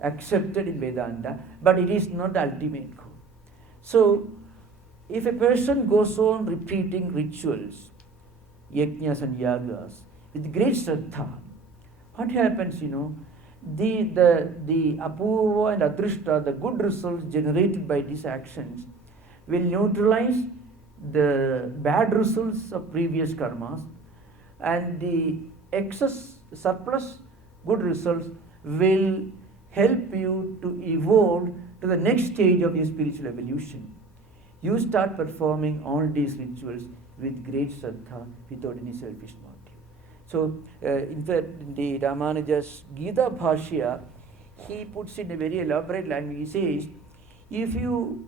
accepted in Vedanta, but it is not the ultimate goal. So if a person goes on repeating rituals, yajnas and yagas, with great shraddha, what happens, the apurva and adrishta, the good results generated by these actions, will neutralize the bad results of previous karmas, and the excess, surplus good results will help you to evolve to the next stage of your spiritual evolution. You start performing all these rituals with great shraddha without any selfish motive. So, in fact, in the Ramanuja's Gita Bhashya, he puts in a very elaborate language. He says, if you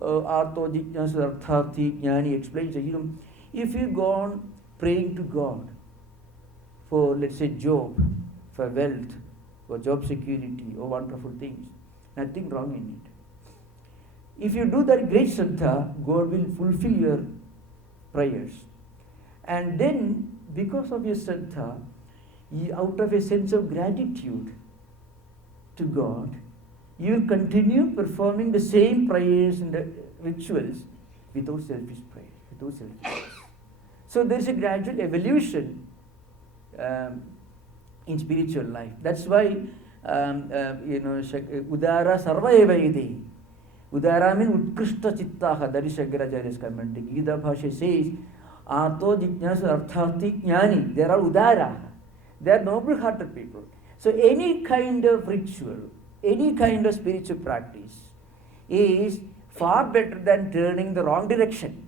Artho Jijnasa Artharthi Jnani explains, if you go on praying to God for, let's say, job, for wealth, for job security, or wonderful things, nothing wrong in it. If you do that great shraddha, God will fulfill your prayers. And then, because of your shraddha, out of a sense of gratitude to God, you will continue performing the same prayers and the rituals without selfish prayer, without selfish. So there is a gradual evolution in spiritual life. That's why Udara Sarva Eva Ide. Udara means Utkrishta Chittaha, that is Shankaracharya's commenting. Gita Bhashya says, Artho Jijnasa Artharthi Jnani, they are all Udara. They are noble hearted people. So any kind of ritual, any kind of spiritual practice is far better than turning the wrong direction.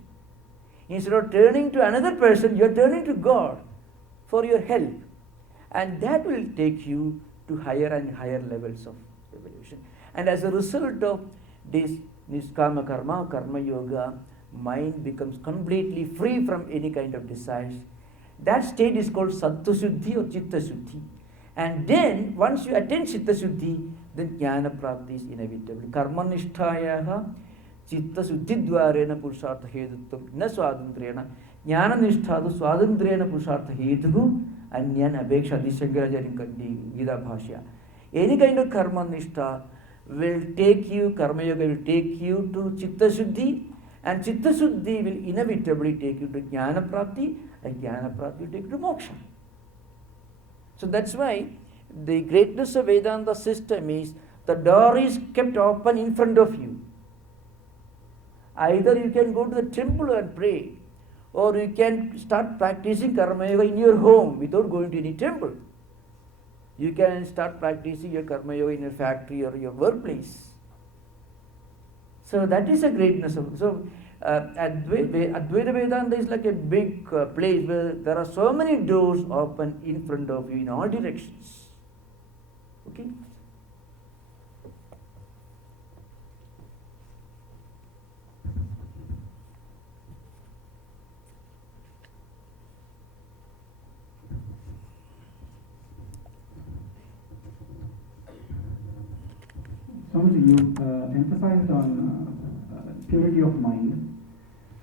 Instead of turning to another person, you are turning to God for your help. And that will take you to higher and higher levels of evolution. And as a result of this Niskama Karma, Karma Yoga, mind becomes completely free from any kind of desires. That state is called Sattva Shuddhi or Chitta Shuddhi. And then, once you attain Chitta Shuddhi, then Jnana Prapti is inevitable. Karma Nishthayaha Chitta Shuddhi Dvarena Purushartha Hedutvam Na Swadhantrena Jnana Nisthadu Swadhantrena Purushartha Hetuhu Anyan Apeksha Shankaracharya Gita Bhashya. Any kind of Karma Nishtha will take you, Karma Yoga will take you to Chitta Shuddhi, and Chitta Shuddhi will inevitably take you to Jnana Prapti, and Jnana Prapti will take you to Moksha. So that's why the greatness of Vedanta system is the door is kept open in front of you. Either you can go to the temple and pray, or you can start practicing Karma Yoga in your home without going to any temple. You can start practicing your Karma Yoga in your factory or your workplace. So that is a greatness of. So Advaita Vedanta is like a big place where there are so many doors open in front of you in all directions. Okay? Swamiji, you emphasized on purity of mind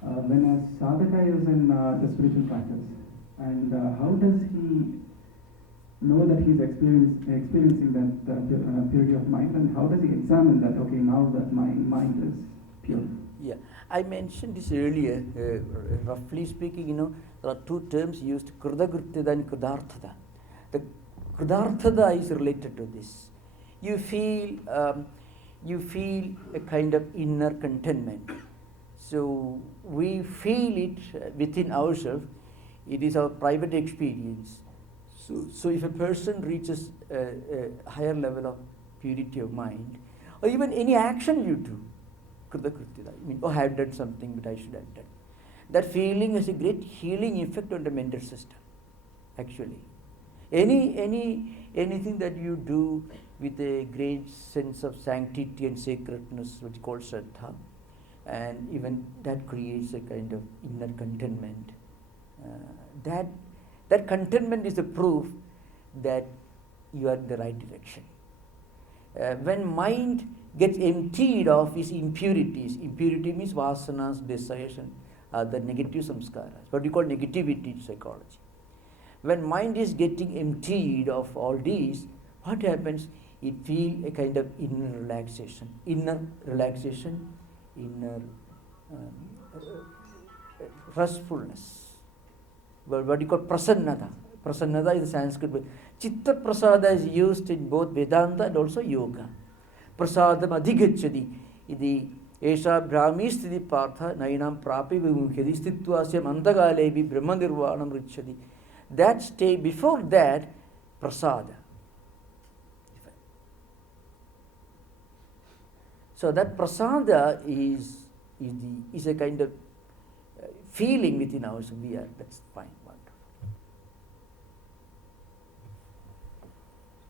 when a sadhaka is in the spiritual practice, and how does he know that he's experiencing that purity of mind, and how does he examine that, okay, now that my mind is pure? Yeah, I mentioned this earlier. Roughly speaking, there are two terms used: kridagrityada and kridarthada. The kridarthada is related to this. You feel a kind of inner contentment. So we feel it within ourselves. It is our private experience. So if a person reaches a higher level of purity of mind, or even any action you do, I have done something but I should have done. That feeling has a great healing effect on the mental system, actually. Anything that you do with a great sense of sanctity and sacredness, which is called Shraddha, and even that creates a kind of inner contentment. That contentment is the proof that you are in the right direction. When mind gets emptied of its impurities, impurity means vasanas, desires, and other negative samskaras, what we call negativity in psychology. When mind is getting emptied of all these, what happens? It feels a kind of inner relaxation, inner restfulness. What you call prasannata. Prasannata is the Sanskrit word. Chitta prasada is used in both Vedanta and also yoga. Prasadam adhigacchati. Idi esha brahmi sthiti partha nainam prapi vimukhyati sthitvasya mandagalevi brahma nirvanam richati. That stage, before that, prasada. So that prasada is a kind of feeling within ourselves. That's fine, wonderful.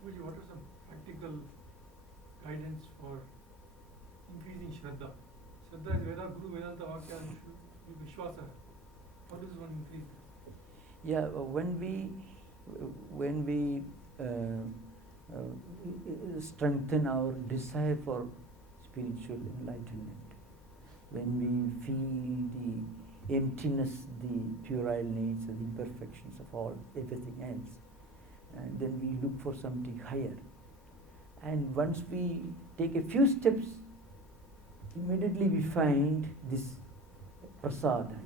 What are some practical guidance for increasing Shraddha? Shraddha is Guru Vedanta Vakya Vishwasa. How does one increase that? Yeah, when we strengthen our desire for spiritual enlightenment, when we feel the emptiness, the puerile needs, the imperfections of everything else, and then we look for something higher. And once we take a few steps, immediately we find this prasada.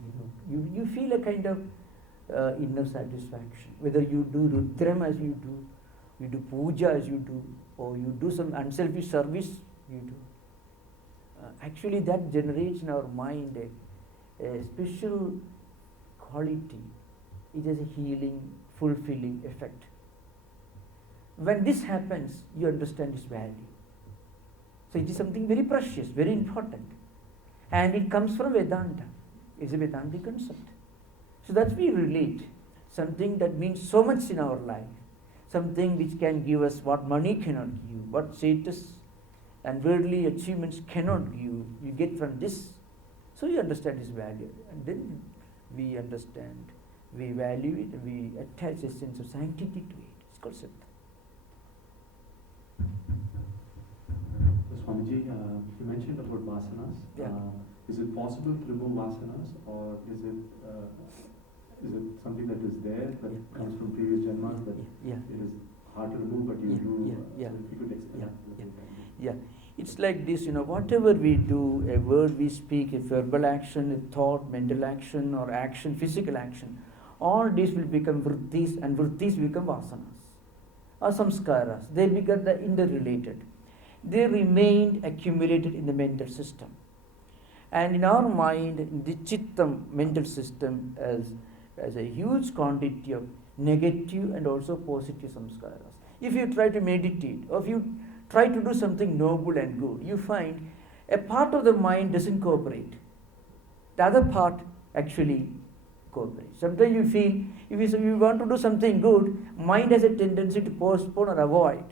You feel a kind of inner satisfaction. Whether you do rudram as you do puja as you do, or you do some unselfish service, you do. Actually, that generates in our mind a special quality. It has a healing, fulfilling effect. When this happens, you understand its value. So it is something very precious, very important. And it comes from Vedanta. It's a Vedantic concept. So that we relate. Something that means so much in our life. Something which can give us what money cannot give, what status and worldly achievements cannot give. You get from this. So you understand its value. And then we understand, we value it, we attach a sense of sanctity to it. It's called Siddha. Swamiji, you mentioned about vasanas. Yeah. Is it possible to remove vasanas, or is it something that is there that comes from previous janmas that it is hard to remove, but you do? So if you could explain that. Yeah, it's like this, whatever we do, a word we speak, a verbal action, a thought, mental action, or action, physical action, all these will become vrittis, and vrittis become vasanas, or samskaras. They become interrelated. They remained accumulated in the mental system. And in our mind, the chittam mental system as a huge quantity of negative and also positive samskaras. If you try to meditate, or if you try to do something noble and good, you find a part of the mind doesn't cooperate. The other part actually cooperates. Sometimes you feel, if you want to do something good, mind has a tendency to postpone or avoid.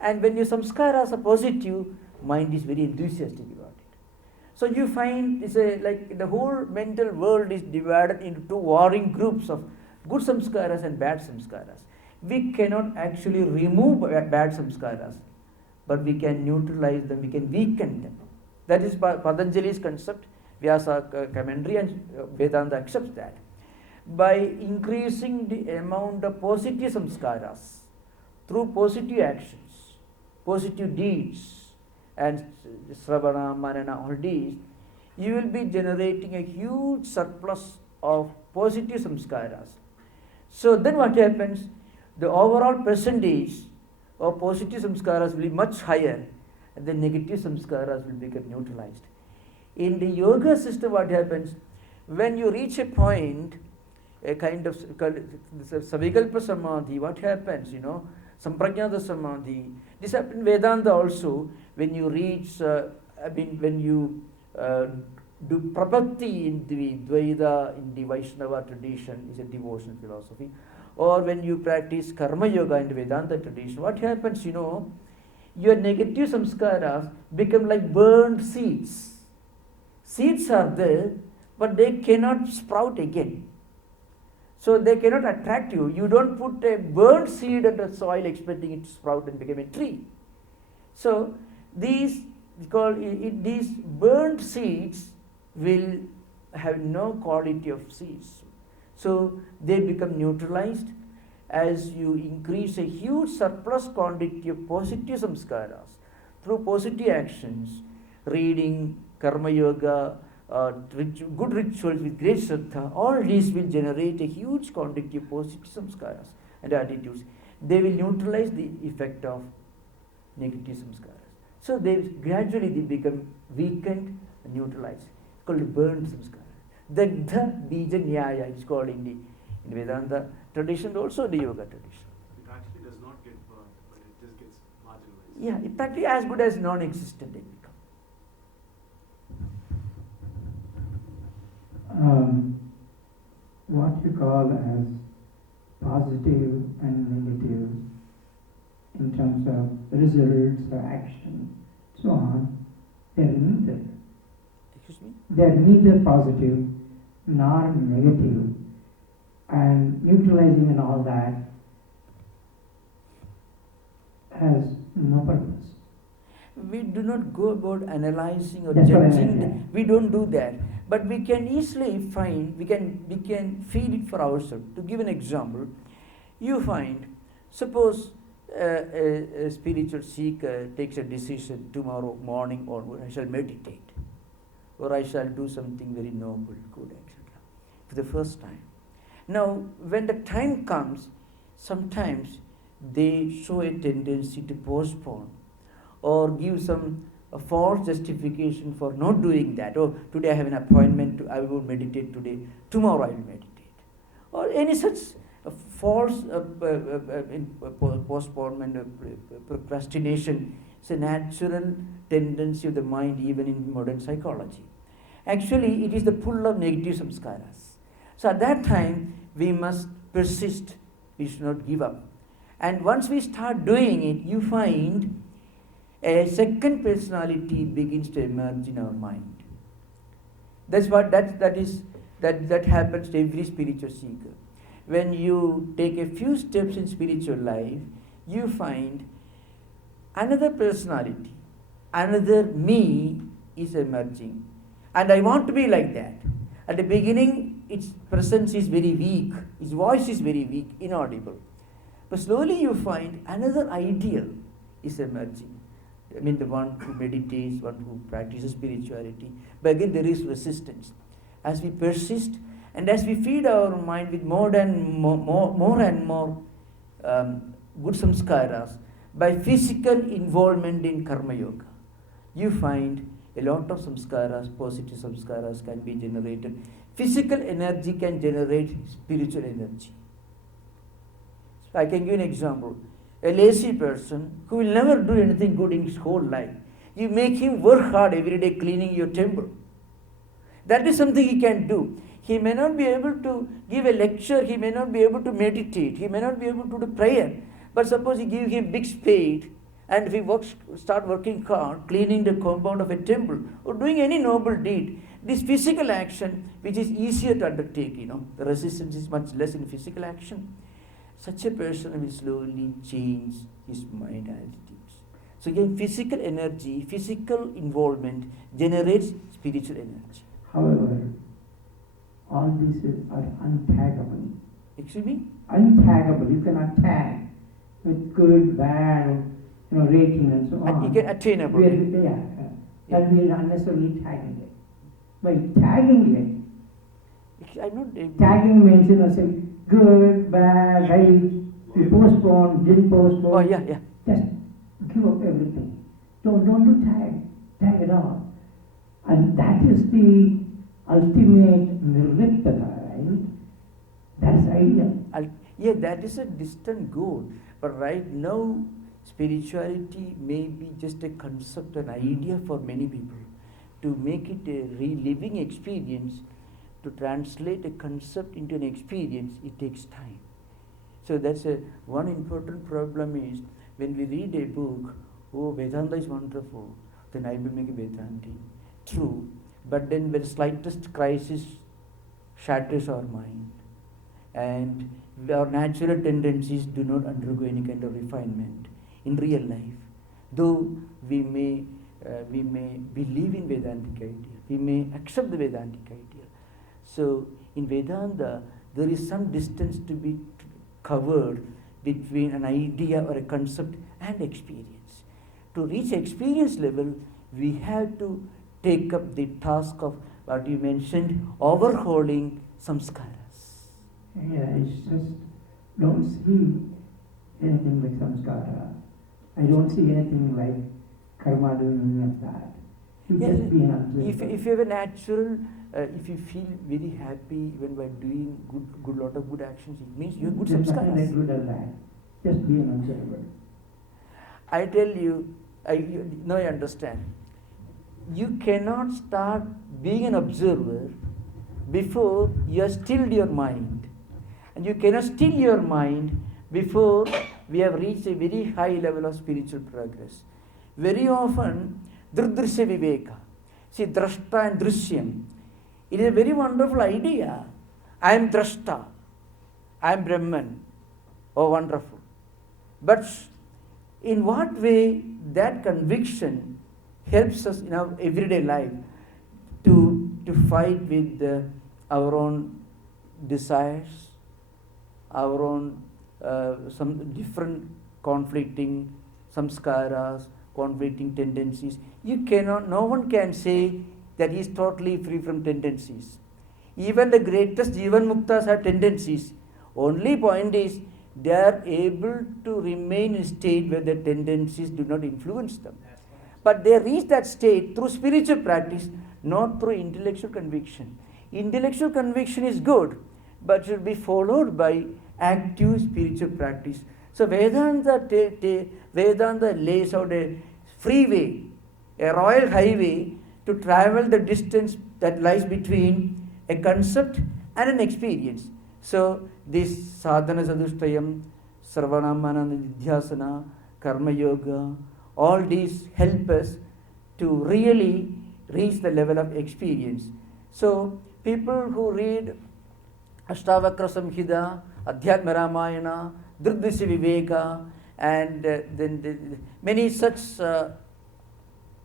And when your samskaras are positive, mind is very enthusiastic about it. So you find like the whole mental world is divided into two warring groups of good samskaras and bad samskaras. We cannot actually remove bad samskaras, but we can neutralize them, we can weaken them. That is Patanjali's concept, Vyasa commentary, and Vedanta accepts that. By increasing the amount of positive samskaras through positive actions, positive deeds, and Sravana, Manana, all these, you will be generating a huge surplus of positive samskaras. So then what happens? The overall percentage of positive samskaras will be much higher, and the negative samskaras will become neutralized. In the yoga system, what happens? When you reach a point, a kind of Savikalpa Samadhi, what happens? Samprajnata Samadhi. This happens in Vedanta also. When you reach, when you do Prapatti in the Dvaita, in the Vaishnava tradition, is a devotional philosophy, or when you practice Karma Yoga in the Vedanta tradition, what happens? Your negative samskaras become like burned seeds. Seeds are there, but they cannot sprout again. So they cannot attract you. You don't put a burnt seed under soil expecting it to sprout and become a tree. So these burnt seeds will have no quality of seeds. So they become neutralized as you increase a huge surplus quantity of positive samskaras through positive actions, reading, karma yoga, good rituals with great Shraddha. All these will generate a huge quantity of positive samskaras and attitudes. They will neutralize the effect of negative samskaras. So they gradually become weakened and neutralized. It's called burnt samskara. Dagdha bija nyaya is called in Vedanta tradition, also the yoga tradition. It actually does not get burnt, but it just gets marginalized. Yeah, it's practically as good as non-existent they become. What you call as positive and negative in terms of results or action, so on, they're neither. Excuse me? They're neither positive nor negative, and neutralizing and all that has no purpose. We do not go about analyzing or That's what I judging. meant. We don't do that. But we can easily find, we can feel it for ourselves. To give an example, you find, suppose a spiritual seeker takes a decision tomorrow morning onward, I shall meditate, or I shall do something very noble, good, etc. for the first time. Now, when the time comes, sometimes they show a tendency to postpone or give some false justification for not doing that. Oh, today I have an appointment, I will meditate today, tomorrow I will meditate. Or any such false postponement, procrastination. It's a natural tendency of the mind even in modern psychology. Actually, it is the pull of negative samskaras. So at that time, we must persist, we should not give up. And once we start doing it, you find a second personality begins to emerge in our mind. That's what that happens to every spiritual seeker. When you take a few steps in spiritual life, you find another personality, another me is emerging. And I want to be like that. At the beginning, its presence is very weak, its voice is very weak, inaudible. But slowly you find another ideal is emerging. I mean, the one who meditates, one who practices spirituality. But again, there is resistance. As we persist and as we feed our mind with more and more good samskaras, by physical involvement in karma yoga, you find a lot of samskaras, positive samskaras can be generated. Physical energy can generate spiritual energy. So I can give an example. A lazy person who will never do anything good in his whole life, you make him work hard every day cleaning your temple. That is something he can do. He may not be able to give a lecture, he may not be able to meditate, he may not be able to do prayer. But suppose you give him big spade, and if he start working hard, cleaning the compound of a temple, or doing any noble deed, this physical action, which is easier to undertake, the resistance is much less in physical action. Such a person will slowly change his mind attitudes. So again, physical energy, physical involvement generates spiritual energy. However, all these are untaggable. Excuse me? Untaggable. You cannot tag with good, bad, rating and so on. You can attainable. That we are unnecessarily tagging it. By tagging I'm not able. tagging means, say, good, bad, right, you postpone, didn't postpone. Oh, yeah. Just give up everything. Don't do tag at all. And that is the ultimate nirviktata, right? That's ideal. Yeah, that is a distant goal. But right now, spirituality may be just a concept, an idea for many people. To make it a reliving experience, to translate a concept into an experience, it takes time. So that's one important problem is when we read a book, oh, Vedanta is wonderful, then I will make a Vedanti. True, but then when slightest crisis shatters our mind, and our natural tendencies do not undergo any kind of refinement in real life, though we may believe in Vedantic idea, we may accept the Vedantic idea. So in Vedanta, there is some distance to be covered between an idea or a concept and experience. To reach experience level, we have to take up the task of what you mentioned, overhauling samskaras. Yeah, it's just don't see anything like samskara. I don't see anything like karma doing any of that. You just be an observer. If you have a natural, if you feel very happy when by doing good lot of good actions, it means you have good There's samskaras. nothing like good or bad. Just be an observer. I tell you, now I understand. You cannot start being an observer before you have stilled your mind. And you cannot still your mind before we have reached a very high level of spiritual progress. Very often, drisya viveka. See, drashta and drishyam. It is a very wonderful idea. I am drashta. I am Brahman. Oh, wonderful. But in what way that conviction helps us in our everyday life to fight with our own desires, our own some different conflicting samskaras, conflicting tendencies. No one can say that he is totally free from tendencies. Even the greatest Jivan Muktas have tendencies. Only point is they are able to remain in a state where the tendencies do not influence them. But they reach that state through spiritual practice, not through intellectual conviction. Intellectual conviction is good, but should be followed by active spiritual practice. So Vedanta lays out a freeway, a royal highway to travel the distance that lies between a concept and an experience. So this sadhana sadhushtayam, sarvanamananda nidhyasana, karma yoga, all these help us to really reach the level of experience. So people who read Ashtavakra Samhita, Adhyatma Ramayana, Drisya Viveka, and then many such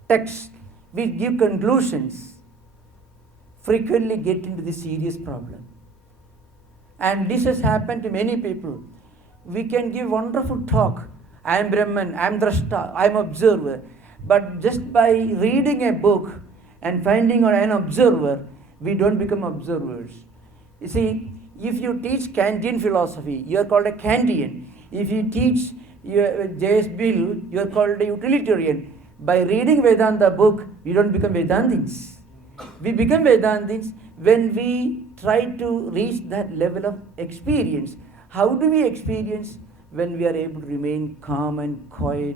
texts which give conclusions frequently get into this serious problem. And this has happened to many people. We can give wonderful talk. I am Brahman, I am Drashta, I am observer. But just by reading a book and finding out an observer, we don't become observers. You see, if you teach Kantian philosophy, you are called a Kantian. If you teach J.S. Bill, you are called a utilitarian. By reading Vedanta book, we don't become Vedantins. We become Vedantins when we try to reach that level of experience. How do we experience? When we are able to remain calm and quiet,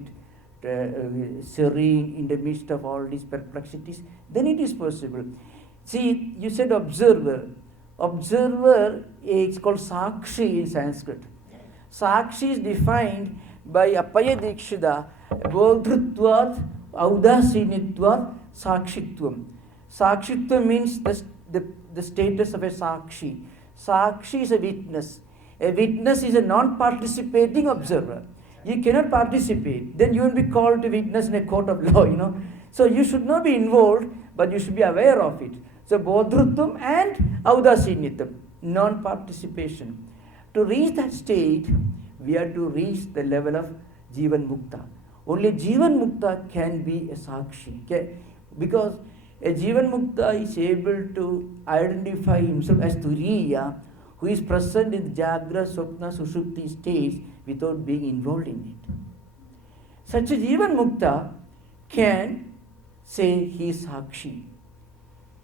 serene in the midst of all these perplexities, then it is possible. See, you said observer. Observer is called Sakshi in Sanskrit. Sakshi is defined by Appaya Dikshita, Bodhrutvat, Audasinitvat, Sakshitvam. Sakshitvam means the status of a Sakshi. Sakshi is a witness. A witness is a non-participating observer. You cannot participate. Then you will be called to witness in a court of law, So you should not be involved, but you should be aware of it. So Bodhrutvam and Audasinitvam, non-participation. To reach that state, we have to reach the level of Jivan Mukta. Only Jivan Mukta can be a Sakshi. Okay? Because a Jivan Mukta is able to identify himself as Turiya, who is present in the Jagra, Swapna, Sushupti states without being involved in it. Such a Jivan Mukta can say he is Sakshi.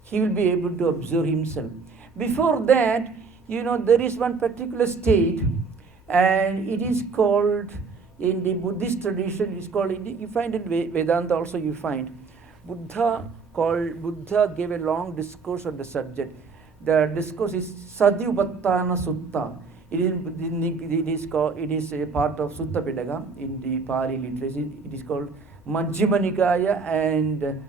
He will be able to observe himself. Before that, there is one particular state, and it is called, in the Buddhist tradition, it is called, you find in Vedanta also you find, Buddha gave a long discourse on the subject. The discourse is Sadyupattana Sutta. It is a part of Sutta Pitaka in the Pali literature. It is called Majjhima Nikaya, and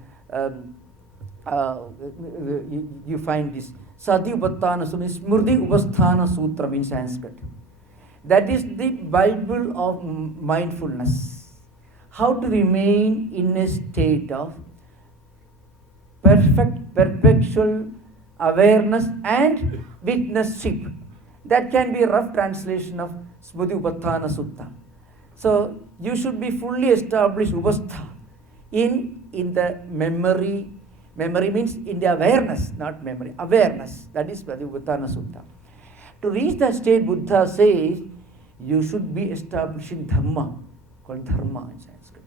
you find this Sadyupattana Sutta, Smriti Upasthana Sutra in Sanskrit. That is the Bible of mindfulness. How to remain in a state of perpetual awareness and witnessship. That can be a rough translation of Smriti Upasthana Sutta. So you should be fully established Upastha in the memory. Memory means in the awareness, not memory. Awareness. That is Smriti Upasthana Sutta. To reach that state, Buddha says, you should be established in Dhamma, called Dharma in Sanskrit.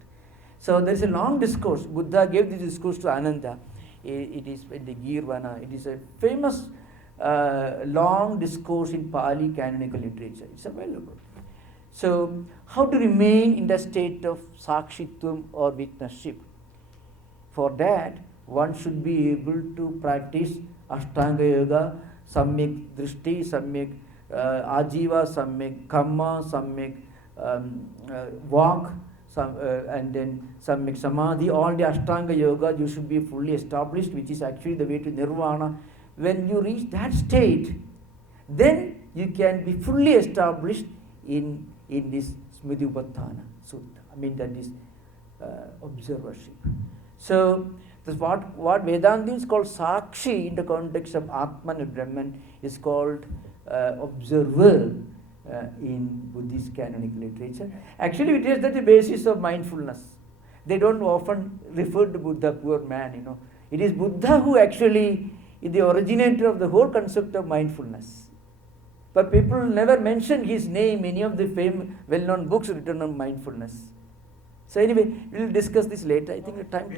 So there is a long discourse. Buddha gave this discourse to Ananda. It is in the Girvana. It is a famous long discourse in Pali canonical literature. It's available. So, how to remain in the state of Sakshitvam or witnessship? For that, one should be able to practice Ashtanga Yoga, Samyak Drishti, Samyak Ajiva, Samyak Kamma, Samyak Walk, and then Samyak Samadhi. All the Ashtanga Yoga you should be fully established, which is actually the way to Nirvana. When you reach that state, then you can be fully established in this Smriti Upasthana Sutta. That is observership. So, this what Vedanta is called Sakshi in the context of Atman and Brahman is called observer in Buddhist canonical literature. Actually, it is the basis of mindfulness. They don't often refer to Buddha, poor man, It is Buddha who actually is the originator of the whole concept of mindfulness. But people never mention his name in any of the well-known books written on mindfulness. So anyway, we will discuss this later. I think the time. We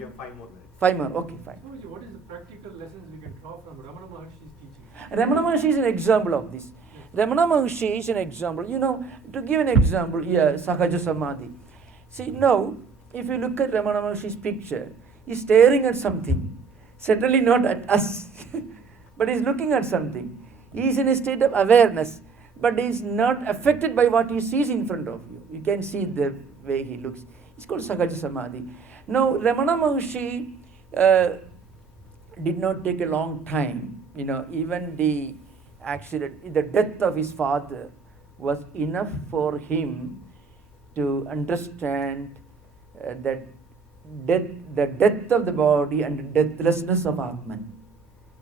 have 5 more minutes. 5 more. Okay, fine. What is the practical lessons we can draw from Ramana Maharshi's teaching? Ramana Maharshi is an example of this. Ramana Maharshi is an example. To give an example, Sahaja Samadhi. See, now, if you look at Ramana Maharshi's picture, he's staring at something. Certainly not at us, but he's looking at something. He is in a state of awareness, but he is not affected by what he sees in front of you. You can see the way he looks. It's called Sahaja Samadhi. Now, Ramana Maharshi did not take a long time. Even the accident, the death of his father was enough for him to understand that the death of the body and the deathlessness of Atman.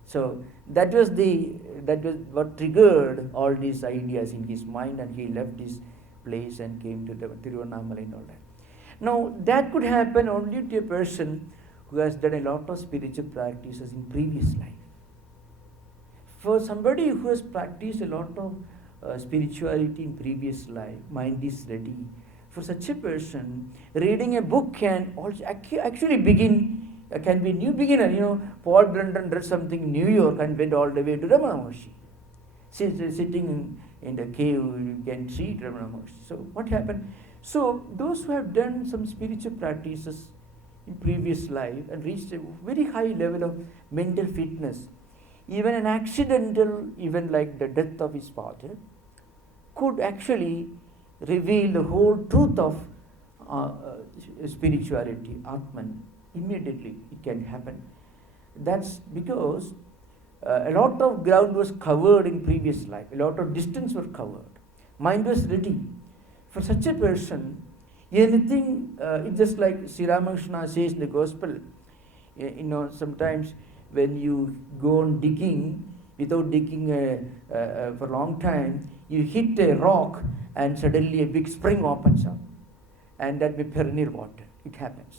So that was what triggered all these ideas in his mind, and he left his place and came to Tiruvannamalai and all that. Now that could happen only to a person who has done a lot of spiritual practices in previous life. For somebody who has practiced a lot of spirituality in previous life, mind is ready. For such a person, reading a book can also actually can be a new beginner. Paul Brandon read something in New York and went all the way to Ramana Maharshi. Sitting in the cave, you can see Ramana Maharshi. So what happened? So those who have done some spiritual practices in previous life and reached a very high level of mental fitness. Even an accidental event like the death of his father could actually reveal the whole truth of spirituality, Atman. Immediately it can happen. That's because a lot of ground was covered in previous life, a lot of distance was covered. Mind was ready. For such a person, anything, it's just like Sri Ramakrishna says in the Gospel, sometimes when you go on digging, without digging for a long time, you hit a rock and suddenly a big spring opens up. And that be perennial water. It happens.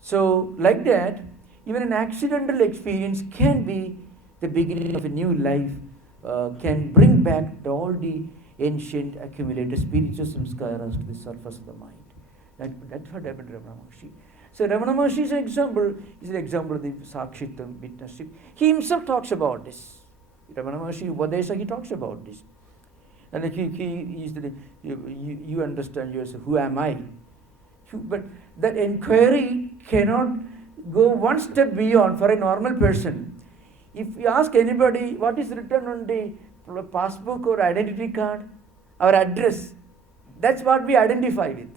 So, like that, even an accidental experience can be the beginning of a new life, can bring back all the ancient accumulated spiritual samskaras to the surface of the mind. That's what happened to Ramana Maharshi. So Ramana Maharshi is an example of the Sakshitvam, witnessship. He himself talks about this. Ramana Maharshi Upadesha, he talks about this. And he is you understand yourself, who am I? But that inquiry cannot go one step beyond for a normal person. If you ask anybody what is written on the passbook or identity card, our address, that's what we identify with.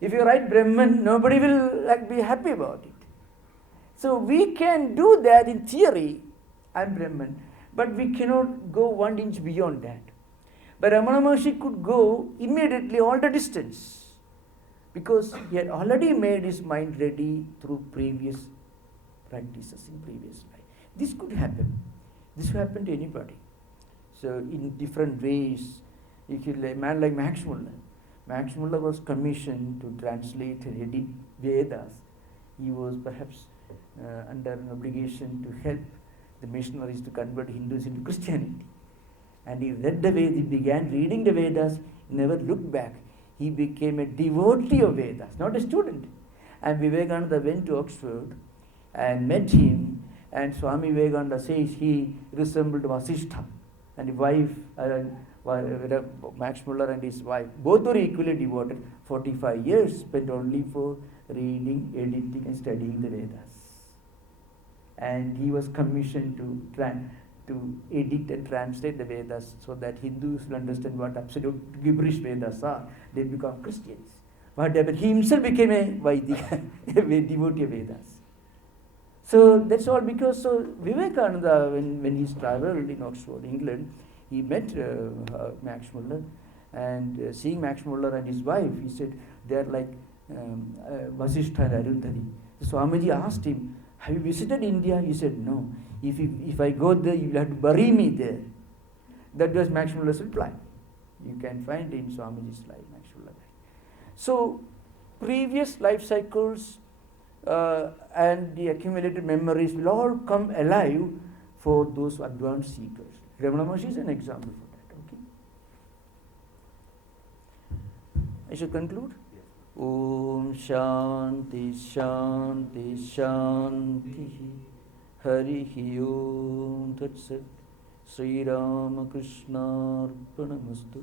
If you write Brahman, nobody will be happy about it. So we can do that in theory, I'm Brahman, but we cannot go 1 inch beyond that. But Ramana Maharshi could go immediately all the distance, because he had already made his mind ready through previous practices in previous life. This could happen. This could happen to anybody. So in different ways, you could, a man like Max Muller. Max Muller was commissioned to translate and edit Vedas. He was perhaps under an obligation to help the missionaries to convert Hindus into Christianity. And he read the Vedas, he began reading the Vedas, he never looked back. He became a devotee of Vedas, not a student. And Vivekananda went to Oxford and met him, and Swami Vivekananda says he resembled Vasishtha. And the wife, Max Muller and his wife, both were equally devoted. 45 years spent only for reading, editing and studying the Vedas. And he was commissioned to edit and translate the Vedas so that Hindus will understand what absolute gibberish Vedas are. They become Christians. What happened? He himself became a Vaidika, a devotee of Vedas. So that's all because Vivekananda, when he traveled in Oxford, England, he met Max Muller, and seeing Max Muller and his wife, he said they are like Vasishtha and Arundhati. So Swamiji asked him, have you visited India? He said, no. If I go there, you will have to bury me there. That was Max Muller's reply. You can find in Swamiji's life, Max Muller. So previous life cycles and the accumulated memories will all come alive for those advanced seekers. Ramana Maharshi is an example for that. Okay. I should conclude. Om Shanti Shanti Shanti Harihi Om Tat Sat Sri Ramakrishna Arpanamastu.